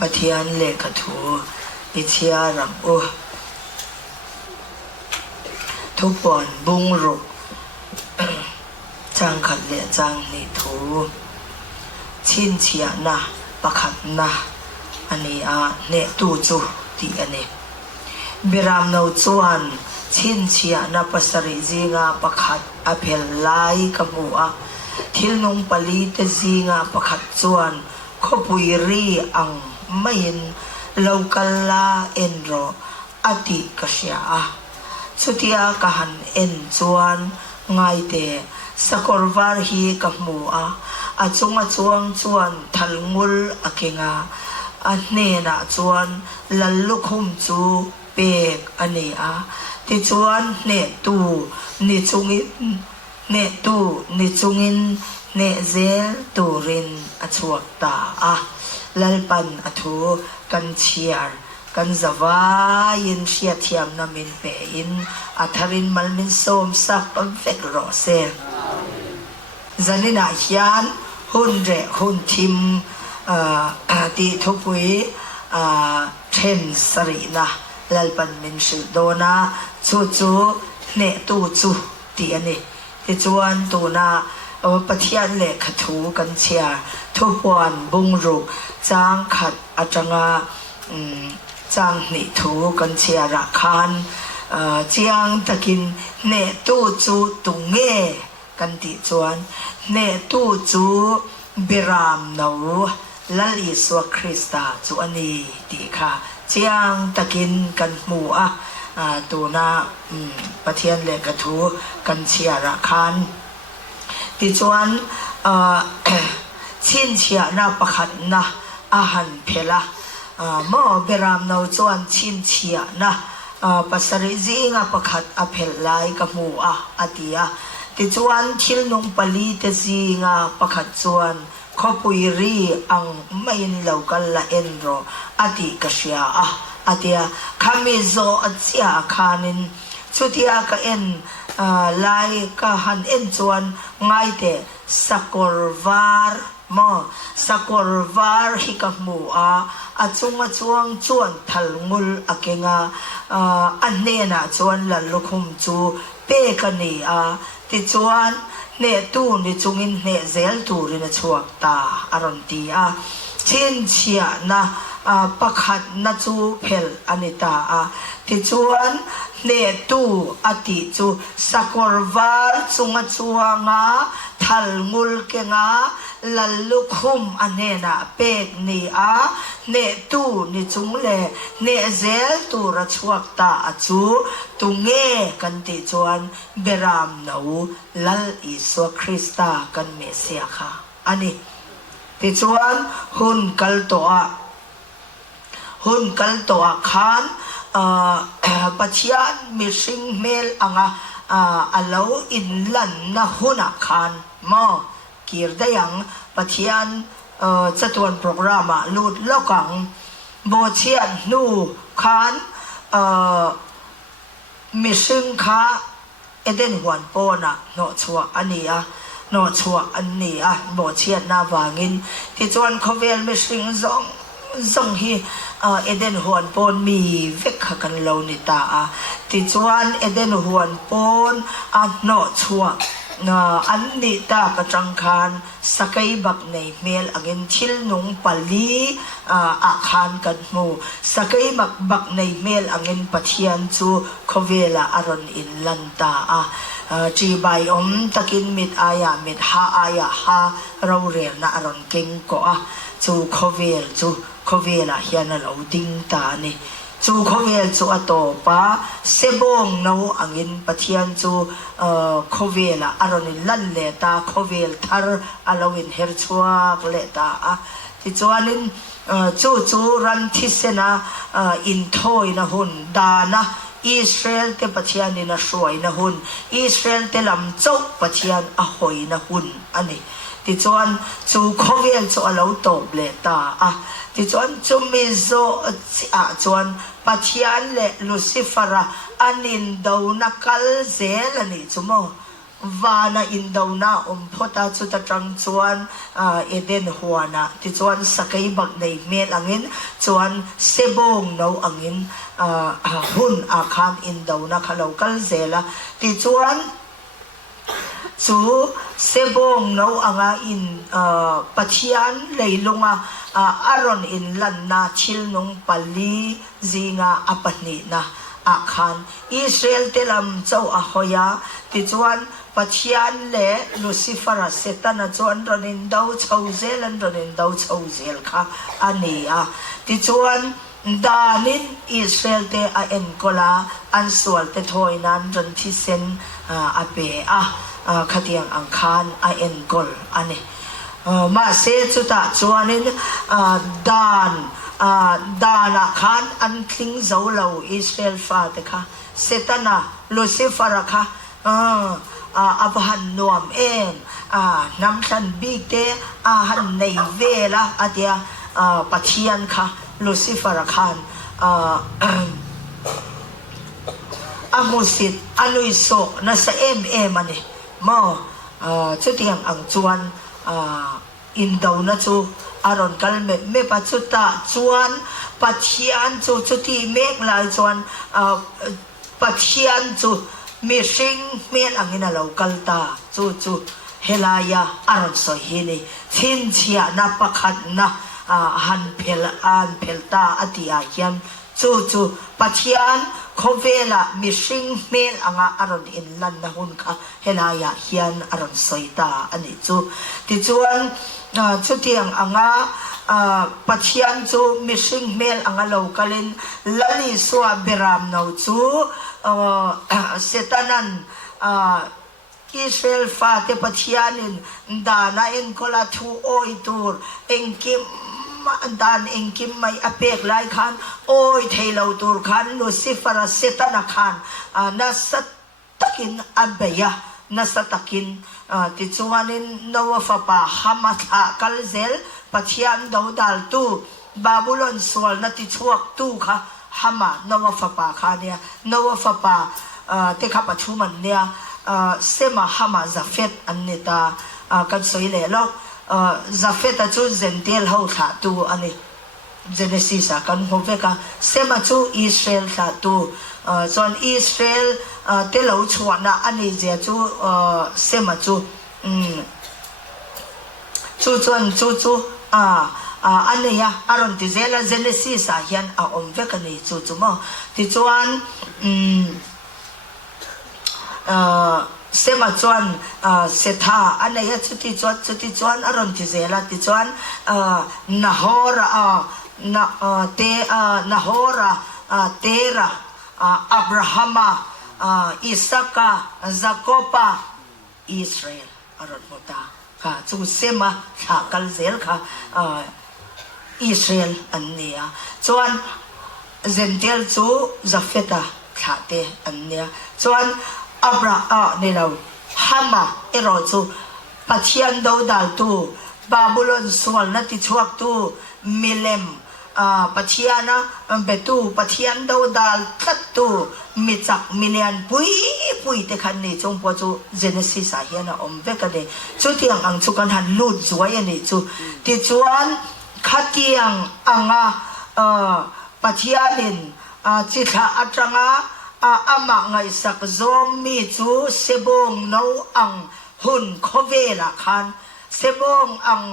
ปะเทียนเลขถูอิเชียรังอุทุกปอนบุงรุกจางขัดเลจางนิทูชินเชียนะประคัดนะอันนี้เนตูจูตีอันนี้บิรามนาวจวนชินเชียนะปัสริจีงาประคัดอเพลไลกมัวทิลนงปลีตจีงาประคัดจวนขบุยรีอังไม่เห็นเลวกัลลาเอ็นโรอติกษยาสุติอาการเอ็นจวนไงเตสกอร์วาร์ฮีกับมัวอาจงจวงจวนทัลงุลอาเกงาอันเนน่ะจวนลัลลุคุมจูเปกอันนี้ที่จวนเนตูนิจงอินเนตูนิจงอินเนเซลตูรินอชวกตาลัลปันอทูกันเชียร์กันจาวายินเชียเทียมนามินเปอินอัทารินมัลมินโซมสักปังเฟกโรเซจันนินาฮิยันหุ่นเรหุ่นทิมตีทุปุยเทนสรีนะลัลปันมินสุโดนาจูเนตูจูตีอันนี้ที่จวนตูนาปะเทียนเลขถูกันเชียทุกวันบุงรุกจางขัดอาจงาจางนิถูกันเชียรักขันเจียงตะกินเนตูจูตุงเงกันติจวนเนตูจูบิรามนาวลัลอิสวคริสตาจูอันนี้ดีค่ะเจียงตะกินกันหมู่ตัวนาปะเทียนเลขถูกันเชียรักขันติจวนชินเชียนาประคันนะอาหารเพลาหม้อเบรามนาวจวนชินเชียนะปัสริจีงาประคัดอเพลไลกับหมูอติยาติจวนทิลนงปลีตจีงาประคัดจวนขบุยรีอังไม่ยินเหล่ากันละเอ็นโรอติกษยาอติยาคามิโซอัจยาคานินสุติยากเอ็นไลกะหันเอ็นจวนไงเตสกอร์วาร์มอสกอร์วาร์ฮิกับหมูอาจงจวงจวนทัลงุลอาเกงอันเนน่ะจวนลัลลุคุมจูเปกันนี่ติจวนเนตูนิจงินเนเซลตูรินชวกตาอารอนตีชินเชียนะประคัดนัจูเพลอนิตาติจวนเนตูอติจูสกอร์วาร์จงจวงทัลงุลเกงลัลลุคุมอันเนน่ะเป็กนี่เนตูนิจงเลเนเซลตูรชวกตาจูตุงเงกันติจวนเบรามนาวลัลอิสวคริสตากันเมเซียค่ะอันนี้ติจวนหุ่นกัลตัวขานปัจจัยมิสิงเมลอัลลอฮ์อินลันนะหุ่นขานมอกีรได้ยังปัจจัยจัตุวันโปรแกรมลูดโลกังโบเชียนนูขานมิสิงขาเอเดนหวนโปนะโนชัวอันนี้โนชัวอันนี้โบเชียนนาวางินที่จวนเขาเวลมิสิงซงฮีเอเดนหวนปนมีเวกกันเลวนิตาติจวนเอเดนหวนปนโนชัวอันนิตากระจังคานสกายบักในเมลอเงินทิลนงปลีอาคารกันมูสกายบักในเมลอเงินปะเทียนจูขเวลาอารอนอินลันตาจีบายตะกินมิดอายามิดฮาอายาฮาเราเรียนนะอารอนเก่งก็จูขเวลจูขเวลาเฮียนเราดิ้งตานี่จูขเวลจูอโตปะเซบงนูอังอินปะเทียนจูขเวลาอารนิลันเลตาขเวลทาร์อลาวินเฮร์ชัวกเลตาที่จวนนินจูรันทิเซนะอินโทยนะหุนดานะอิสราเอลเตปะเทียนนี่นะสวยนะหุนอิสราเอลเตลำเจ้าปะเทียนอหอยนะหุนอันนี้ที่จวนจูขเวลจูอลาวโตเลตาที่จวนจูมิโซจวนปัจจัยเลลูซิฟาร์อันนินดาวนักลเซลนี่จูโม vana in daw na pota chu ta tang chuan eden huana ti chuan sakai bak nei mel angin chuan sebong no angin hun akhan in daw na khalo kal zela ti chuan chu sebong no anga in pathian leilunga aron in lan na chil nung pali zinga apani na akhan Israel telam chau ahoya ti chuan pathian le Lucifer setana chuan ronin dau chau zel an ronin dau chau zel kha ania ti chuan danin Israel te a enkola an sual te thoinan ron thi sen ape khatiang angkhan a enkol ani ma se chuta chuanin dana khan an thling zo lo Israel fa te kha setana Lucifer kha abhan nuam en nam than big te han nei vela atia pathian kha Lucifer khan amusit alui so na sa ani mo chutiang ang chuan in daw na chu aron kalme me pa chuta chuan pathian chu chuti mek lai chuan pathian chu mi sing men angina local ta chu helaya aron so hini thin chia na pakhat na han phel ta atia hian chu pathian khovela mi sing men anga aron in lan na hun kha helaya hian aron soita ani chu ti chuan chutiang anga pathian chu mi sing mel anga lokalin lali suwa beram no chu setanan Israel fa te pathianin dana en kola thu oi tur engkim dan engkim mai apek lai khan oi theilo tur khan Lucifer setana khan nasat takin abaya nasatakin ti chuanin nawa fa pa hamatha kalzel pathian do dal tu Babylon swal na ti chuak tu kha hama nawa fa pa kha nia nawa fa pa te kha pachuman nia sema hama zafet annita kan soile lo zafet chu zentel ho tha tu ani Genesis kan hoveka sema chu Israel tha tu chon Israel te lo chuana ani je chu sema chu chu ania aron ti zela Genesis hian om veka ni chu mo ti chuan sema chuan setha anaya chuti chuan aron ti zela ti chuan nahora nahora tera Abrahama Isaka Zakopa Israel aron mota ka chu sema tha kal zel kha Israel ania chuan zentel chu zafeta khate ania chuan nilo hama ero chu pathian do dal tu Babylon swal na ti chuak tu milem pathiana betu pathian do dal tat tu michak milian pui te khan ni chung po chu Genesis a hian om veka de chu tiang ang chu kan han lut zuai ani chu ti chuan khatiang anga pathianin chitha atanga ama ngai sak zom mi chu sebong no ang hun khovela khan sebong ang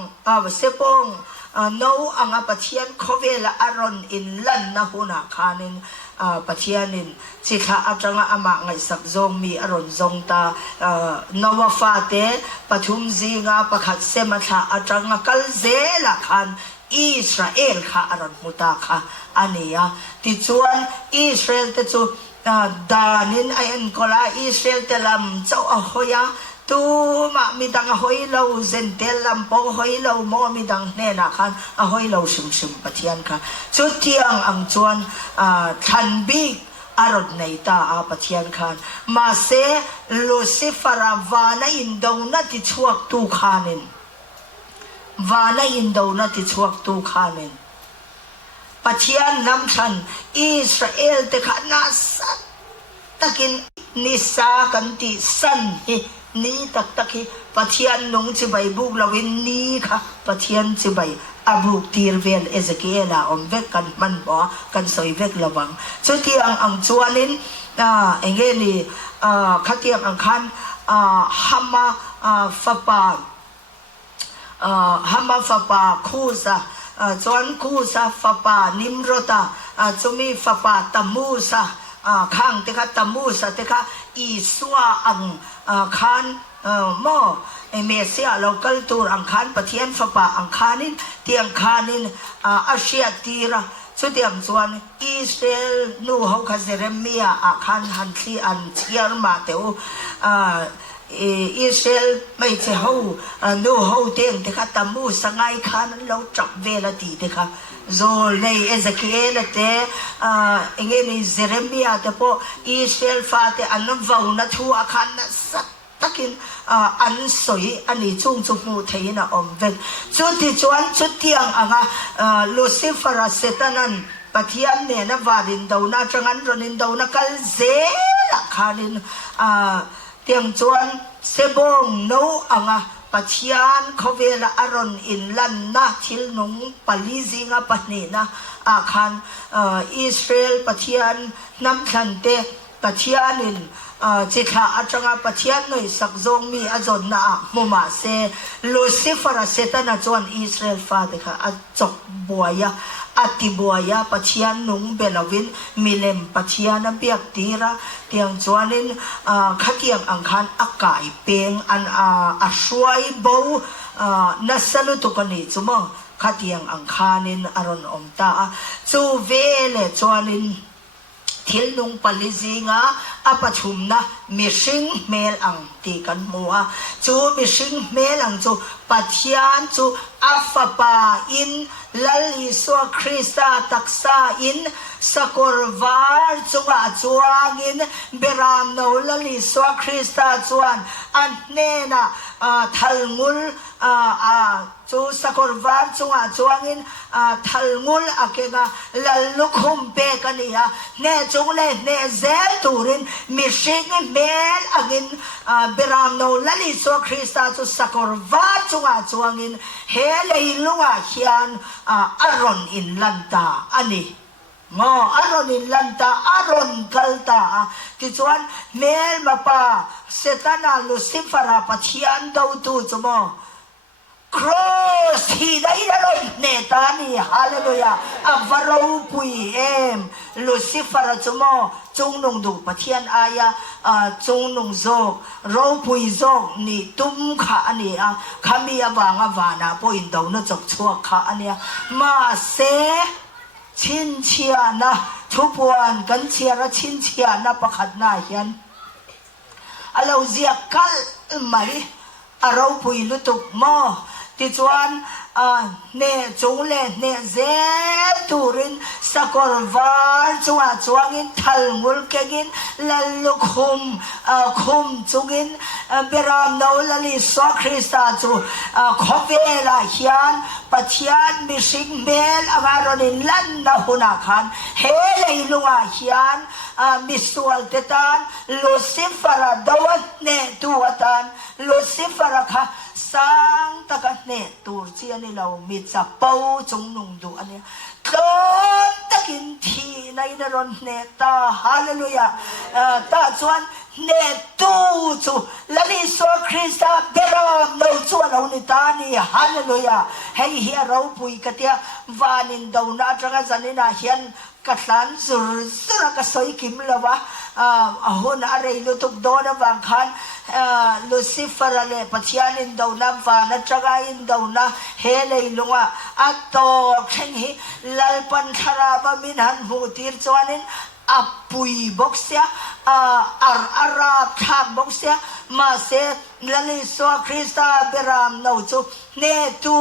sebong no ang pathian khovela aron in lan na huna khanin pathianin chikha atanga ama ngai sak zom mi aron zongta nawa fate pathum zinga pakhat sematha atanga kalzela khan Israel kha aron muta kha ania ti chuan Israel te chu danin ayan kola Israel telam chau ahoya tu ma midang ahoy lo zentel lampo ahoy lo mo midang nena khan ahoy lo sim pathian kha chu tiang ang chuan thanbi arod nei ta pathian khan ma se Lucifer vana in do na ti chuak tu khanin vana in do na ti chuak tu khanin pathian nam than Israel te khana sat takin nisa kanti san hi นี้ตักที่ปะเทียนนงจะใบบุกลาวินนี้ค่ะปะเทียนจะใบอาบุกตีร์เวลเอเซเกลาอมเวกกันมันบ่กันสอยเวกระวังสุดที่อังจวนนินเองนี่ขัดเทียมอังคันฮัมมาฟาปาฮัมมาฟาปาคูซาจวนคูซาฟาปานิมโรตาจุมีฟาปาตัมมูซาข้างเตคะตัมมูซาเตคะอีสวาอังคันหม้อเมเซียเราเกิลตูอังคารปะเทียนฟาปาอังคานินเตียงคานินอาเซียตีระสุดที่ส่วนอิสราเอลนูเฮาคาเซเรมียอาคันฮันซีอันเชียร์มาเตวอิสราเอลไม่ใช่เฮานูเฮาเตียงเตคะตัมมูสังไงคานั้นเราจับเวลาตีเตคะโซในเอเซเคียลเตเองนี่เซเรมียเตปออิสราเอลฟาเตอันนั้นวาวนัทูอาคันนั้นสักตักินอันสวยอันนี้จุงจุมูเทียนอมเวนจุดที่จวนจุดที่อังลูซิฟาร์เซตันันปะเทียนเนี่ยนะวาดินดาวนะจังอันรนินดาวนะกัลเซละคาลินเตียงจวนเซบงโนอังปะเทียนเขาเวลาอารอนอินลันนะทิลนงปาลิซิงปะเนนะอาคันอิสราเอลปะเทียนน้ำทันเตปะเทียนินจิตหาอาจารย์ปะเทียนหน่อยสักจงมีอาจารย์นะมุมาเซลูซิฟาร์เซตันอาจารย์อิสราเอลฟาเดค่ะอาจกบัวยาอติบัวยาปะเทียนนุงเบลวินมิเลมปะเทียนเบียกตีระเตียงจวนนินขัดเตียงอังคารอากาศเปียงอันอาชวยบูนัสนุตุกันนี่จุมงขัดเตียงอังคารินอารอนอมตาจูเวเลจวนนินทิลนุงปลิซิงาอปชุมนะมิชิงเมลอังตีกันมัวจูมิชิงเมลอังจูปัทยานจูอัฟปาอินลลิสวคริสตาตักษาอินสกอร์วาร์จูงาจวงอินเบรามโนลลิสวคริสตาจวนอันเนนะทัลมุลจูสกอร์วาร์จูงาจวงอินทัลมุลอาเกงาลลุกหุมเปกันนี่ฮะเนจุงเลเนเซลตูรินมิชิงเมลอักินเบรามโนลลิสวคริสตาจูสกอร์วาร์จูงาจวงอินเฮเลลุงาเฮียนอารอนอินลันตาอันนี้งออารอนอินลันตาอารอนกัลตาที่ส่วนเมลมาปาเซตันาลูซิฟาราปะเทียนดาวตูจมอครอสที่ได้แล้วเนตานีฮาเลลูยาอัฟารูปุยเอมลูซิฟาราจมอจงนงดูปะเทียนอายาจงนงโซรูปุยโซนี่ตุ้มขาอันนี้ขามีอบางวานาปอินดาวนจกชัวขาอันนี้มาเซชินเชียนะทุบวันกันเชียระชินเชียนะประคัดนาเฮียนเราเสียกัลไม่เราปุยลุตุกมอที่จวนเนจงเลเนเซตูรินสกอร์วาร์จวงินทัลมุลเกกินลลุกคุมจงินเบรามโนลลิสวคริสตาจูขอเวลาเฮียนปัทยานมิชิงเมลอารอนินลันนาหุนาคันเฮเลลุงอาเฮียนมิสวลเตตันลูซิฟาราดวันเนตัวตันลูซิฟาราค่ะสังตะกันเนตูเชียนี่เรามีจับเป้าจงนุ่งดูอันนี้โดนตะกินทีในนรนเนตาฮาเลลูยาตาจวนเนตูจูและนี่สวคริสต์เบรามเราจวนเรานิตานี่ฮาเลลูยาให้เฮียเราปุยกะเตียวานินดาวนาจังจันนินาเฮียนกัดลันสุรกสอยกิมละวะหุ่นอะไรลุตุกโดนบางคันลูซิฟาร์เลปะเทียนินดาวนาฟานะจักาอินดาวนาเฮเลยลุงอัตโตเข่งฮิลลปันทาราบามินหันหูตีร์จวนินอับปุยบ็อกเซียอาราบทางบ็อกเซียมาเซลลิสวคริสตาเบรามนูจูเนตู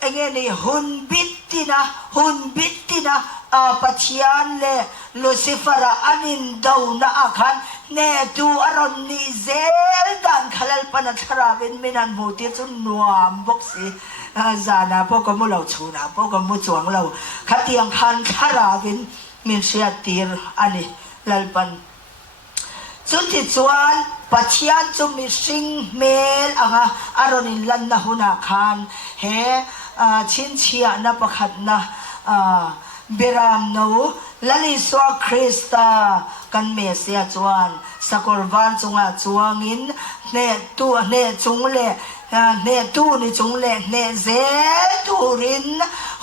เองนี่หุ่นบิดตินะปัจจัยเลลูซิฟาร์อันินดาวนาอาคันเนตูอารอนนิเซลดันขลัลปนัทราวินมินันมูติจุนนัวมบ็อกซีจานาพวกมุเราชูนาพวกมุจวงเราขัดเตียงคันทาราวินมินเชียตีร์อันนี้ลัลปันสุดที่จวน ปัจจัยจุมิสิงเมลอ่ะอารมณ์ลันนะหุนาคานเฮชินเชียนะประคัดนะเบรามนูลลิสวาคริสตากันเมเสียจวนสกอร์วันจงอาจวงินเนตัวเนจงเลเนตูนี่จงเลเนเซตูริน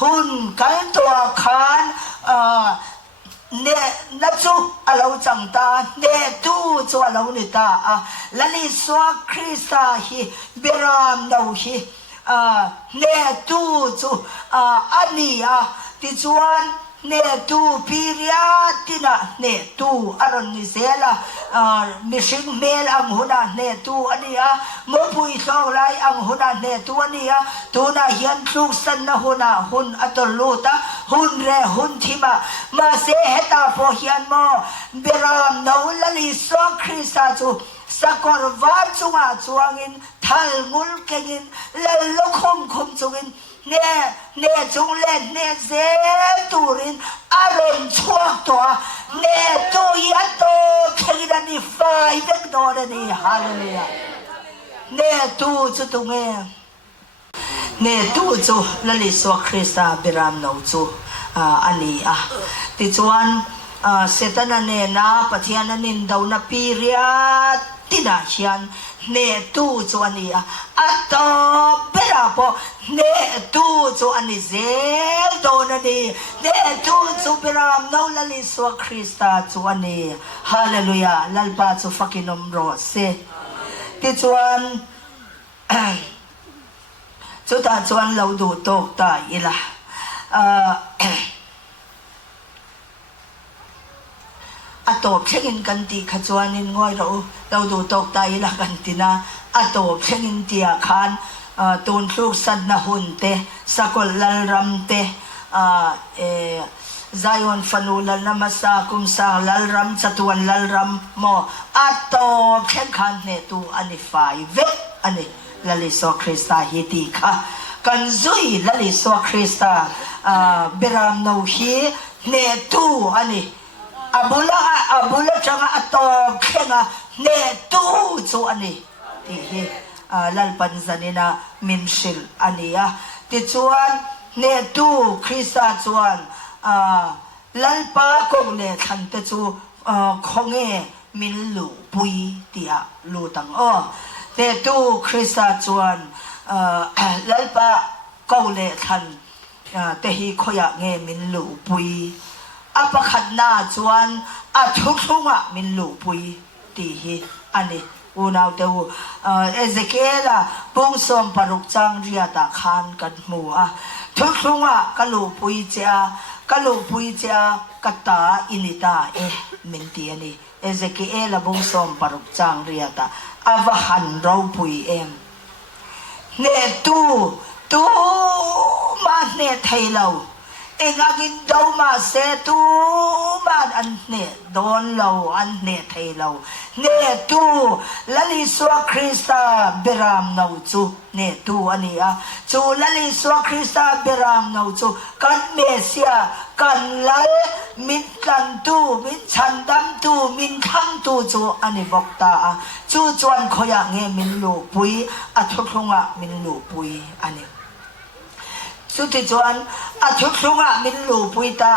หุ่นกันตัวคานเนนับจูอาเราจังตาเนตูจูอาเรานิตาลลิสวาคริสตาฮีเบรามนูฮีเนตูจูอันนี้ติจวนเนตูพิริยตินะเนตูอารนิเซลมิสิงเมลอังหุนาเนตูอันนี้มปุยสองไรอังหุนาเนตูอันนี้ตัวน่ะเฮียนทุกสันนะหุนาหุนอัตลูตาหุนเรหุนทิมาเสหตาโพเฮียนโมเบรามนูลลิสวาคริสตาจูสกอร์วาจุงอาจวงินทัลมุลเกงินลลุคมคุมจุงินเนจงเล่นเนเซตูรินอารมณ์ชั่วตัวเนตูยัตโตเคดันนี่ไฟเด็กโดนนี่ฮาเลลูยาเนตูจุตุเงเนตูจุลลิสวาคริสตาเบรามนูจุอันนี้ติจวนเสตนันเนนาปะเทียนนินดาวนาปีเรียตินาเชียนเนตูจวนนี้อัตโตเบราโปเนตูจวนนี้เซลโดนันนี้เนตูจูเบรามนูลลิสวาคริสตาจวนนี้ฮาเลลูยาลัลปาจูฟักินอมโรเซติจวนจุดตาจวนเราดูตกตาอีละอัตโตเพ่งกันตีขจวนินง่อยเราดูตกตายละกันตีนะอัตโตเพ่งตีอาคารตูนลูกสันนะหุนเตสกุลลัลรัมเตซายอนฟันูลัลนามาสากุมสางลัลรัมจตวันลัลรัมโมอัตโตเพ่งขันเนตูอันนี้ไฟเวอันนี้ลลิสวาคริสตาฮิติค่ะกันซุยลลิสวาคริสตาเบรามนูฮีเนตูอันนี้abulah jangan atau kena netu tu ani tihi lalpan zanina minsil ani ticuan netu krista cuan lalpa kong ne khante chu khonge minlu pui tia lutang netu krista cuan lalpa kong ne khan tehi khoya nge minlu pui apa khatna chuan thukhlunga min lu pui ti hi ani unaw teu ezekiela pungsom paruk chang ria ta khan kan mu thukhlunga kalu pui cha kata inita min ti ani ezekiela pungsom paruk chang ria ta avahan ro pui ne tu ma ne thailo agin daw ma se tu man an ne don lo an ne thei lo ne tu lali swa krista beram no chu ne tu ani chu lali swa krista beram no chu kan mesia kan lal min kan tu min chan dam tu min thang tu chu ani bokta chu chuan khoya nge min lu pui athokhlunga min lu pui aniสุดที่จวนทุกช่วงมินลูปุยตา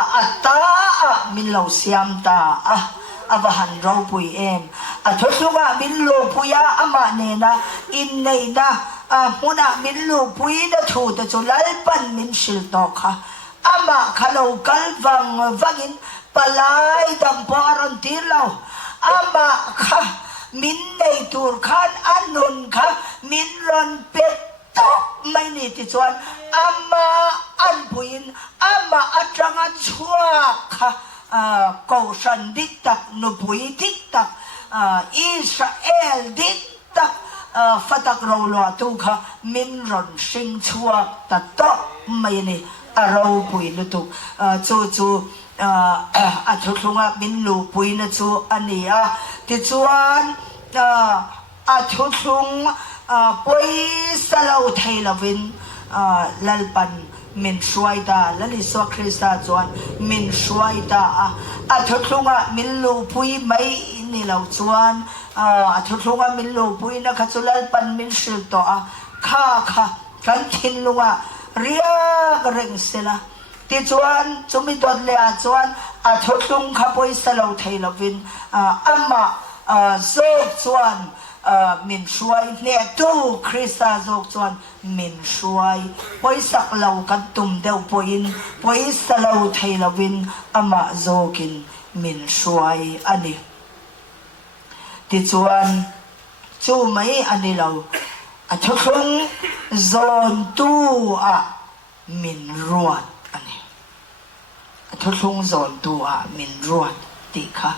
ตามินเหล่าเสียมตาบหันเราปุยทุกช่วงมินลูปุยมาเนนะอินเนนะมุนามินลูปุยนะถูแต่จุลัลปันมินสิลตอกมาขลาวกัลวังินปลายดังปารันตีเรามาค่ะมินในตูร์ขันอันนุนค่ะมินรอนเป็ดไม่นี่ที่ชวนมาอันปุยินมาอัจฉริยะชัวค่ะกอชันดิตักนุปุยดิตักอิสราเอลดิตักฟัตักเราลวตุค่ะมินรอนสิงชัวตัดต่อไม่นี่เราปุยลุตุจู่อัจฉริยะมินลูปุยนะจู่อันนี้ที่ชวนอัจฉริยะปุยสลาวไทยลวินลัลปันมินช่วยตาลัลิสวาคริสตาจวนมินช่วยตาทุกครั้งมินลูปุยไม่เน นี่เราชวนทุกทุกมินลูปุยนะขัดสุลปันมินสิลโตข้ากันทินลุงเรียกเร่งเสละที่ชวนจุมิดดเลยชวนทุกทุกขับไปสลาวไทยลวินมาโซกชวนมินช่วยเนี่ยตู้คริสต์โซกชวนมินช่วยไปสักเหล่ากันตุ่มเดียวไปสลาวไทยลวินมาโซกินมินช่วยอันนี้ที่ชวนจูไม่อันนี้เราทุกคนโซนตัวมินรวดอันนี้ทุกคนโซนตัวมินรวดติค่ะ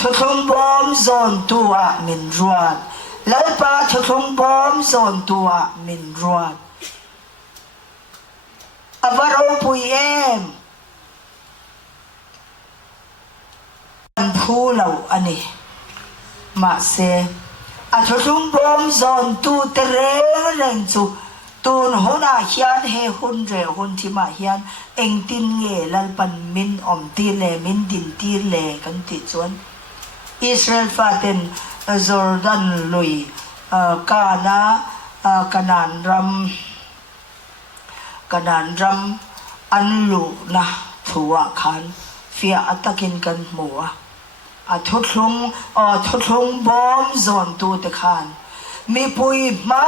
ทุกคนบอมโซนตัวมินรวดแล้วป้าทุกคนบอมโซนตัวมินรวดวารปุยเอ็มผู้เราอันนี้มาเสทุกคนบอมโซนตัวเตเรงจูตูนหัวหน้าเฮียนเฮหุนเรหุนที่มาเฮียนเองตินเงลัลปันมินอมตีเลมินดินตีเลกันติดส่วนอิสราเอลฟาเตนจอร์แดนลุยกาณากานานรัมอันลูนะทัวขันเฟียอัตกินกันหมัวทุกทุกบอมโซนตัวตะขันมีปุยมา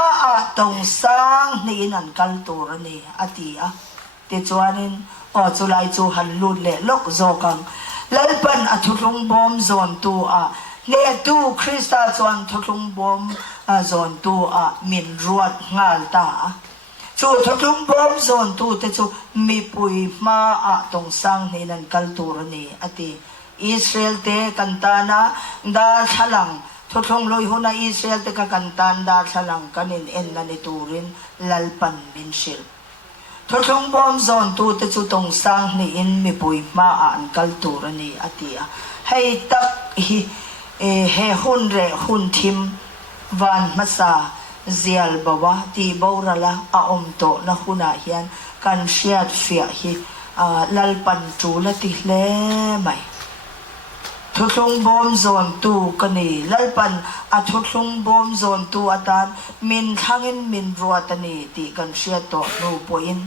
ตรงสร้างนี่นั่นกันตัวนี่ตีติจวนินจุไลจูฮันลุดเล่ลกโจกังแล้วเป็นทุกทุกบอมโซนตัวเนี่ยตู้คริสต์จวนทุกทุกบอมโซนตัวมินรวดงาลตาจูทุกทุกบอมโซนตัวแต่จูมีปุยมาตรงสร้างนี่นั่นกันตัวนี่ตีอิสราเอลเตกันตานะดาฉลังทุกคนลอยหัวในอิสราเอลเตกันตานดาฉลังกันอินนันตูรินลัลปันมินชิลทุกคนบอมโซนตัวแต่จูตรงสร้างนี่อินมีปุยมากันตัวนี่ตีให้ตักเฮหุนเรหุนทิมวันมาซาเซียลบวะตีบาวระละอมโตนะหุนาเฮียนกันเชียดเฟียฮีลัลปันจูละติเลไหมทุกคนบอมโซนตัวกันนี่ลัลปันทุกคนบอมโซนตัวตานมินทั้งมินรัวตันนี่ตีกันเชียดโตนูปอิน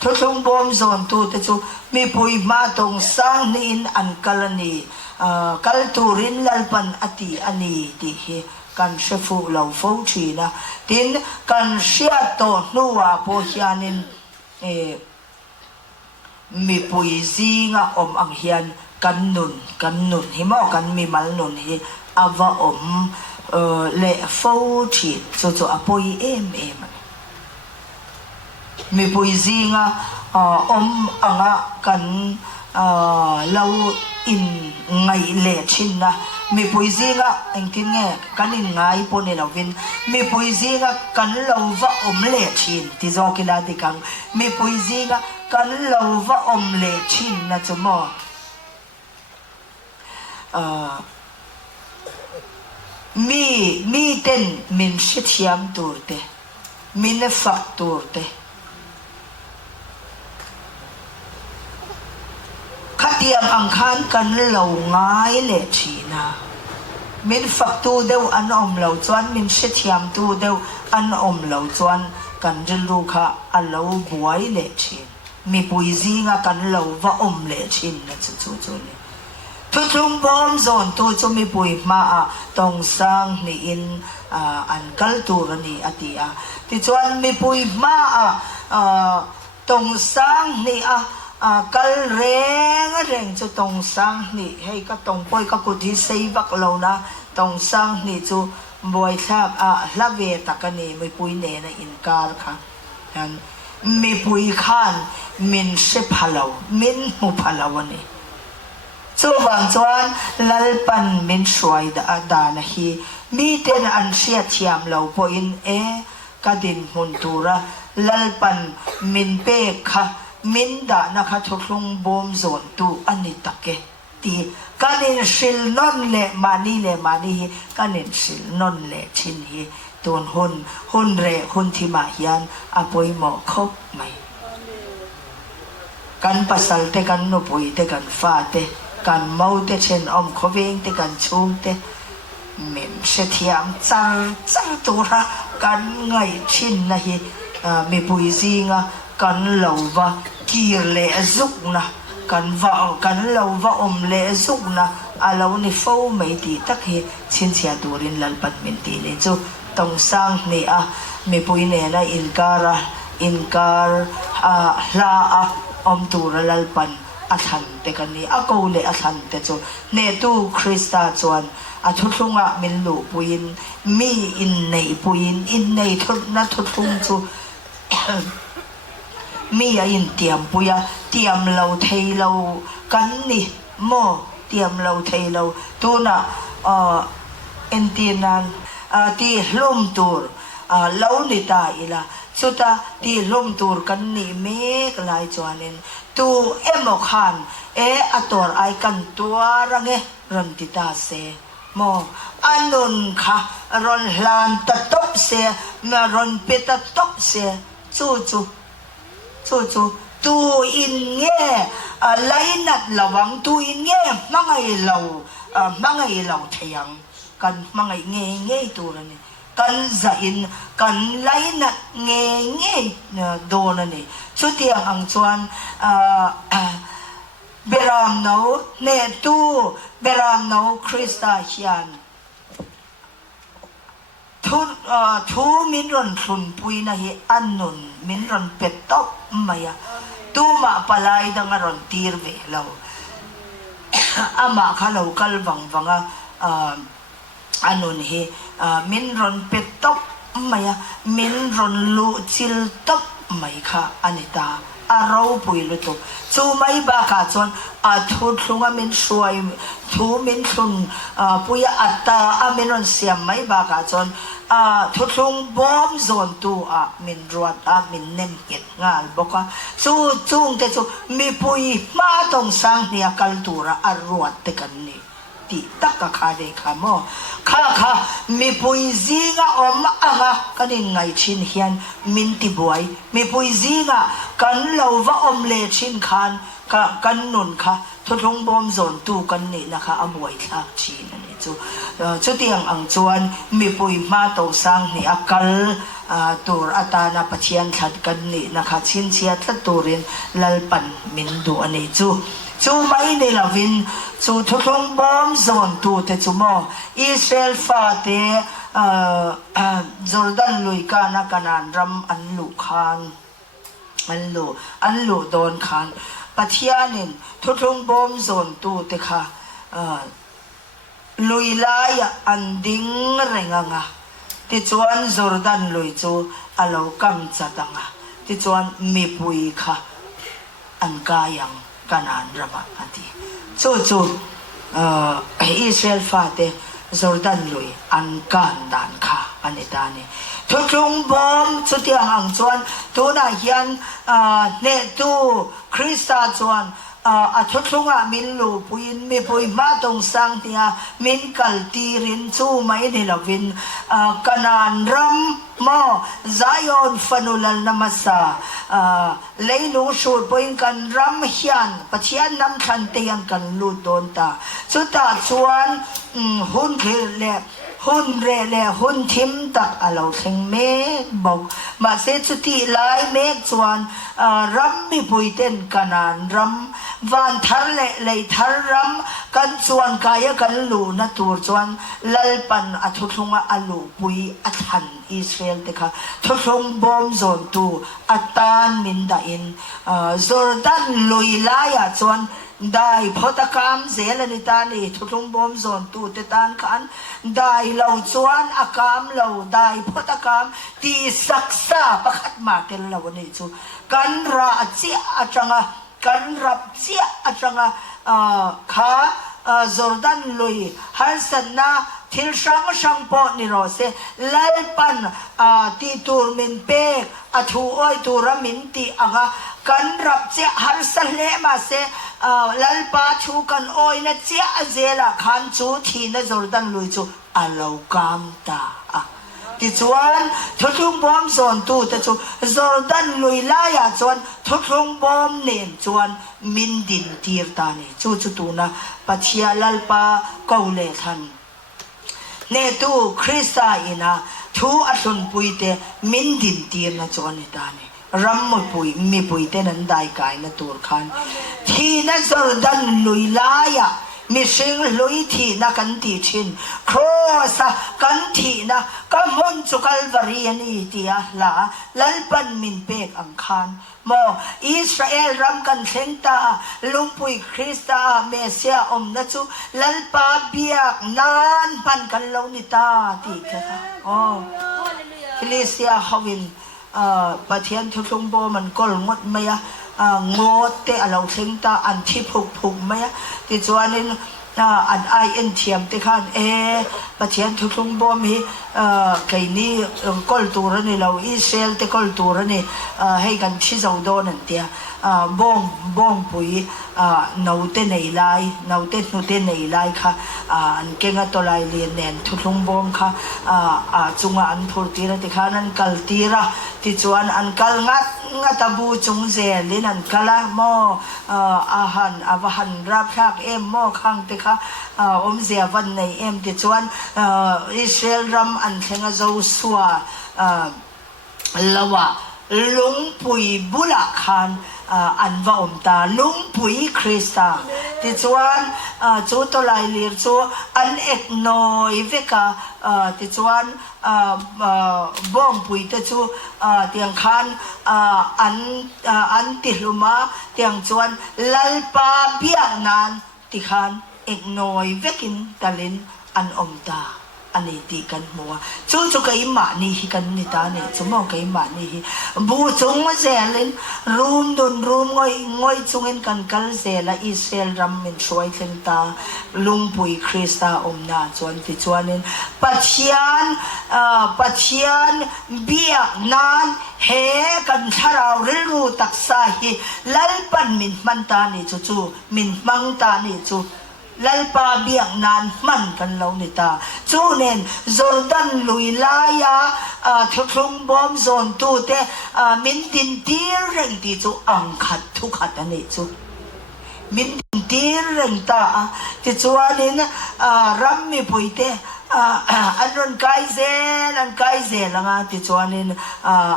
ทุกคนบอมโซนตัวแต่จูมีปุยมาตรงสร้างนี่อินอันกัลนี่กัลตูรินลัลปันตีอันนี้ตีกันเชฟูเหล่าฟูชีนะทินกันเชียโตนัวโพเฮียนินมีปุยซีงะอังเฮียนกันนุนหิมอกันมีมัลนุนฮิอาวะเลฟูชีจู่ๆปุยเอ็มมีปุยซีงะอังะกันเราอินไงเล่ชินนะมีปุยซีงะเองทิ้งเงี้ยกันอินไงปนเราวินมีปุยซีงะกันเราว่าเล่ชินที่จอกิลาดิกังมีปุยซีงะกันเราว่าเล่ชินนะจุมมีเต้นมินชิดยามตัวเตมินฝักตัวเตขัดเตียงอังคารกันเหล่าง่ายเละชีนะมินฝักตัวเดียวอันเหล่าจวนมินชิดยามตัวเดียวอันเหล่าจวนกันจะลูกค่ะอันเหล่าบวยเละชีมีปุยซีงะกันเหล่าว่าเละชีนะจู่ๆเนี่ยทุกคนบอมโซนตัวจะมีปุยมาตรงสร้างนี่อินอันกัลตัวนี่ตีที่จวนมีปุยมาตรงสร้างนี่กัลเร่งจะตรงสร้างนี่ให้ก็ตรงปอยก็กุฏิเซบักเรานะตรงสร้างนี่จูบวยทราบละเวตกันนี่มีปุยเนนะอินกาลค่ะนั้นมีปุยข้านมินเชพลาวมินมุพลาวนี่ส่วนจวนลัลปันมินช่วยดานะฮีมีเต็นอันเชียเทียมเราพออินกระดินหุนตูระลัลปันมินเปค่ะมินดานะคะทุกลงบอมโซนตูอันนี้ตะเกตีกันเองสิลนนเล่มานีกันเองสิลนนเล่ชินฮีตัวหุนเร่หุนที่มาฮิยันอภัยหมอคบไหมกันปัสสัลเตกันนุปุยเตกันฟาเต กันเมาเตเช่นอมขเวงเตกันชูงเตเมมเสถียมจังตัวระกันไงชินนะฮีมีปุยซิงะกันเหลาวะกีร์เลซุกนะกันเหลาวะอมเลซุกนะอาเรานี่ฟูไม่ตีตักฮีชินเสียตัวรินลัลปัดมินตีเลยจูต้องสร้างนี่มีปุยเนี่ยนะอินการลาอมตัวลัลปันอัทันเตกันนี่อากูเลอัทันเตจูเนตูคริสตาจวนทุกทุงมินลูปุยนมีอินในปุยนอินในทุกนัทุกทุงจูมีอินเตรียมปุยเตรียมเราเทเรากันนี่โมเตรียมเราเทเราตัวน่ะเอ็นตีนันที่ล้มตัวเรานี่ตาอีละสุดท้ายที่ล้มตัวกันนี่เมกลายจวนนินตัวเอ็มอขันอัตัวไอกันตัวรังรันติตาเซโมอันนุนค่ะรอนลานตะตบเสียมารอนเปตะตบเสียจู่ตัวอินเง่ไลนัดระวังตัวอินเง่มังไงเราเทียงกันมังไงเง่ตัวนี้กันจะอินกันไลนัดเง่โดนนี่สุดที่อังชวนเบรามโนเนตูเบรามโนคริสตาเชียนทูมินรอนทุนปุยนะเฮอันนุนมินรอนเป็ดตบมายาตูมาปลายดังรอนตีร์เวเราอามาข้าเราคัลวังอันนุนเฮมินรอนเป็ดตบมายามินรอนลูจิลตบมายค่ะอันนี้ตาเราปุยลุตุจูไม่บาขาจนทุกลุงมินช่วยทูมินทุนปุยอัตตามินรอนเสียไม่บาขาจนทุกลุงบอมโซนตัวมินรวดมินเนมเก็ดงานบอกว่าจูงแต่จูมีปุยมาต้องสร้างเนี่ยกัลตูระรวดเตกันนี่ติตักกะคาเดคาโมข้ามีปุยซีงะอมกันยังไงชินเฮียนมินติบวยมีปุยซีงะกันเหลาวะอมเลชินคานกันนุนค่ะทุกบอมโซนตูกันนี่นะคะอมวยทักชีนนี่จุดที่อังจวนมีปุยมาโตสังนี่กัลตัวอัตานาปเชียนทัดกันนี่นะคะชินเชียทัดตัวเรียนลัลปันมินดูอันนี้จูไม่ได้ลาวินจูทุกบอมโซนตูแต่จูโมอิสราเอลฟาเตจอร์แดนลุยกานักนานรำอันลุคานอันลุโดนคานปัทยานินทุกบอมโซนตูแต่ค่ะลุยลายอันดิ้งเริงงะที่จวนจอร์แดนลุยจูอาลูกัมจัดงะที่จวนมีปุยค่ะอันกายังกันอันรำอันที่จู่อิสราเอลฟาเตจอร์แดนลุยอันกันดันค่ะอันนี้ตานี่ทุกบอมสุดที่หังจวนตัวนายันเนตูคริสตาจวนทุกมินลูปุยมีปุยมาตรงสังเตียมินกัลตีรินจูไม่ได้ลาวินกันอันรำมอซายอนฟนุลัลนามาซาเลยนูชูดปุยกันรำเฮียนปัจจัยน้ำทันเตียงกันลูดโดนตาสุดตาจวนหุ่นคือเล่หุ่นเร่เล่หุ่นทิมตักเราเข่งเมฆบอกมาเสสุดที่ลายเมฆจวนรำมีปุยเต้นกันอันรำวันทัลเลยทัลรำกันจวนกายกันลูนัตัวจวนลัลปันทุกงอลูปุยอัทันอิสราเอลเด็กค่ะทุกงบอมโซนตูอัตานมินดาอินจอร์แดนลุยลายจวนได้พอตะกามเซลนิตานีทุกบอมโซนตูเตตานขันได้เหล่าจวนอากามเหล่าได้พอตะกามตีศักษาประคัดมาเกลเหล่านี้จูกันราเจียจังกันรับเจียจังข้าจอร์แดนลุยฮันสันนาทิลช่างปอนิโรเซลัลปันตีตูร์มินเปกทูอ้อยตูรมินตีกันรับเจียฮันสันเลมาเซลัลปาชูกันอ้อยนะเจียเจล่ะขันจูทีนะจอร์แดนลุยจูอาลาวกามตา ติจวนทุกบอมส่วนตู้แต่จูจอร์แดนลุยลายจวนทุกบอมเนมจวนมินดินตีร์ตานีจูตูนะปัจเจียลลปาเกาเลทันเนตูคริสตาอินะทูอัศนปุยเตมินดินตีร์นะจวนนิตานีรัมมปุยมีปุยเตนันได้กายนะตัวขันที่นั่นจอร์แดนลุยลายมีสิ่งลุยที่นักกันตีชินครอสกันที่นะก็มุนจุกัลวารีนีที่อะละลัลปันมินเปกอังคารมออิสราเอลรำกันเซนตาลุงปุยคริสตาเมเซียอมนัจูลัลปาเบียกนานปันกันลงนิตาตีแค่อ๋อฟิลิเซียฮาวินปะเทียนทุกงโบมันก็ลงหมดไหมอะงดเตะเราเซนตาอันที่ผูกไหมอะที่จวนนี้อันไอเอ็นเทียมที่ข้างปะเทียนทุกงโบมีไก่นี้กอลตูร์นี่เราอิสราเอลที่กอลตูร์นี่ให้กันที่จะโดนนั่นเดียบ้องปุยนาวเต้นในไลนาวเต้นนูเต้นในไลค่ะอันเก่งตัวไลเรียนเน้นทุกลงบ้องค่ะจุงอันพูดตีระที่ข้านั้นกัลตีระที่จวนอันกัลงัดบูจุงเซลินันกัลโมอาหารอาหารรับชักโมขังที่ข้าเสียวันในที่จวนอิสราเอลรำอันเทงะโจสัวละวะลุงปุยบุลักขันอันว่าตาลุงปุยคริสตาที่จวนจูตัวไลลีร์จูอันเอกนอยเวกาที่จวนบ้องปุยที่จูเตียงขันอันติลุมาเตียงจวนลัลปาเบียนานที่ขันเอกนอยเวกินตาลินอันตาอันนี้ตีกันมัวจู่ๆก็อิมานี่ฮิกันนิตาเนี่ยสมมติก็อิมานี่ฮิบูจงมาเซลินรูมดนรูมง่อยจงเงินกันกัลเซลอิสราเอลรำมินช่วยเซนตาลุงปุยคริสตานาจวนที่จวนนี้ปัจเจียนเบียนานเฮกันชาราเรู้ตักสาฮิลัลปันมินมันตานี่จู่ๆมินมังตานี่จู่ลัลปาเบียงนานมันกันเรานิตาจูเนนจอร์แดนลุยลายาทุกบอมโซนตูเตมินดินตีเร่งที่จูอังคัดทุกขัดอันนี้จูมินดินตีเร่งตาที่จูอันนี้นะรัมมีปุยเตอันนั้นไกเซลังที่จูอันนี้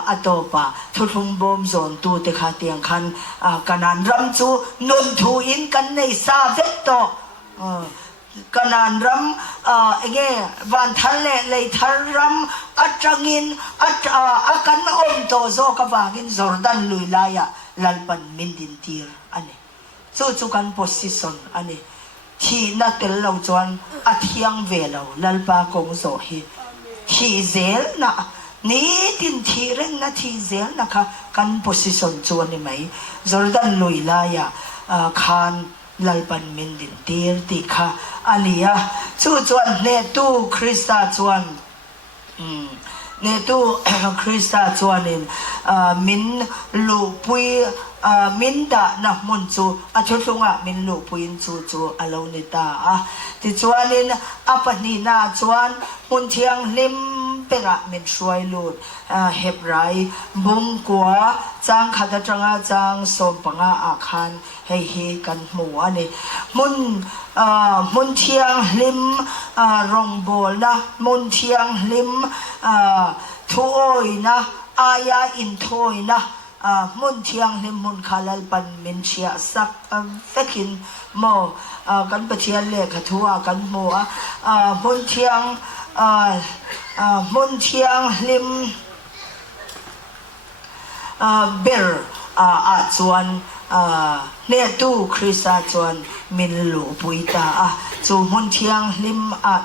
อัตโตปะทุกบอมโซนตูเตขาเตียงคันกันนันรัมจูนุนทูอินกันในซาเวตโตกันนันรำเงี้ยวันทันเลยทันรำอัจงินกันโตโซกบากินจอร์แดนลุยลายลัลปันมินดินตีร์อันนี้จู่กันโพสิชันอันนี้ที่นัดเตลเราจวนอัดยังเวลาลัลปากงโซฮีที่เซลนะนี่ดินที่เร่งนะที่เซลนะคะกันโพสิชันจวนนี่ไหมจอร์แดนลุยลายคานลัลปันมินดินตีร์ติค่ะอันนี้จู่จวนเนตูคริสตาจวนเนตูคริสตาจวนนินมินลูปุยมินดานะมุนจูชุดงมินลูปุยจูอโลนิตาที่จวนนินปนีนาจวนมุนเทียงลิมเป็นมินช่วยลูดเฮบไรบุงกัวจางขัดจังจางสมปังอาคารให้เฮกันหมัวนี่มุนเทียงลิมรงโบลนะมุนเทียงลิมทุยนะอายาอินทุยนะมุนเทียงลิมมุนคาลัลปันมินเชียสักเฟกินโมกันปะเทียนเล็กทัวกันหมัวมุนเทียงลิมเบลจวนเนตูคริสตาจวนมินลูปุยตาจูมุนเทียงลิม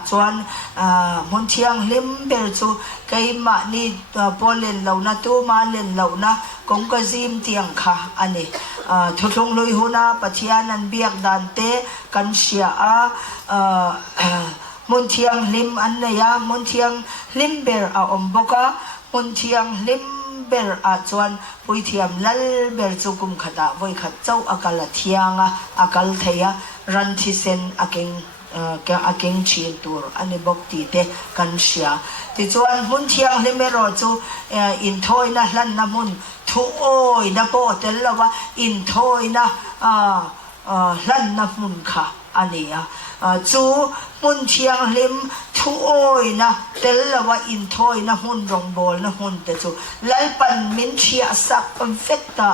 จวนมุนเทียงลิมเบลจูไกมานี่พอเล่นเหล่านะตูมาเล่นเหล่านะกงกะซิมเตียงค่ะอันนี้ทุกลงลุยหัวนะปัจจัยนั้นเบียกดันเตกันเชียมุนเทียงลิมอันนี้มุนเทียงลิมเบลอมบกะมุนเทียงลิมเบลจวนปุยเทียมลัลเบลจุกุมขัดไว้ขัดเจ้าอากาศเทียงอากาศเทียรันทิเซนอากิง แกอาเก่งชีนตัวอันนี้บอกตีเตกันเสียที่ส่วนมุนเทียงเลยไม่รอจูอินทอยนะลั่นน้ำมุนทุโอยนะโปเตลละว่าอินทอยนะลั่นน้ำมุนค่ะอันนี้จูมุนเทียงเล็มทุโอยนะเตลละว่าอินทอยนะมุนรองบอลนะมุนแต่จูไล่ปันมินเชียสักเป็นเฟกตา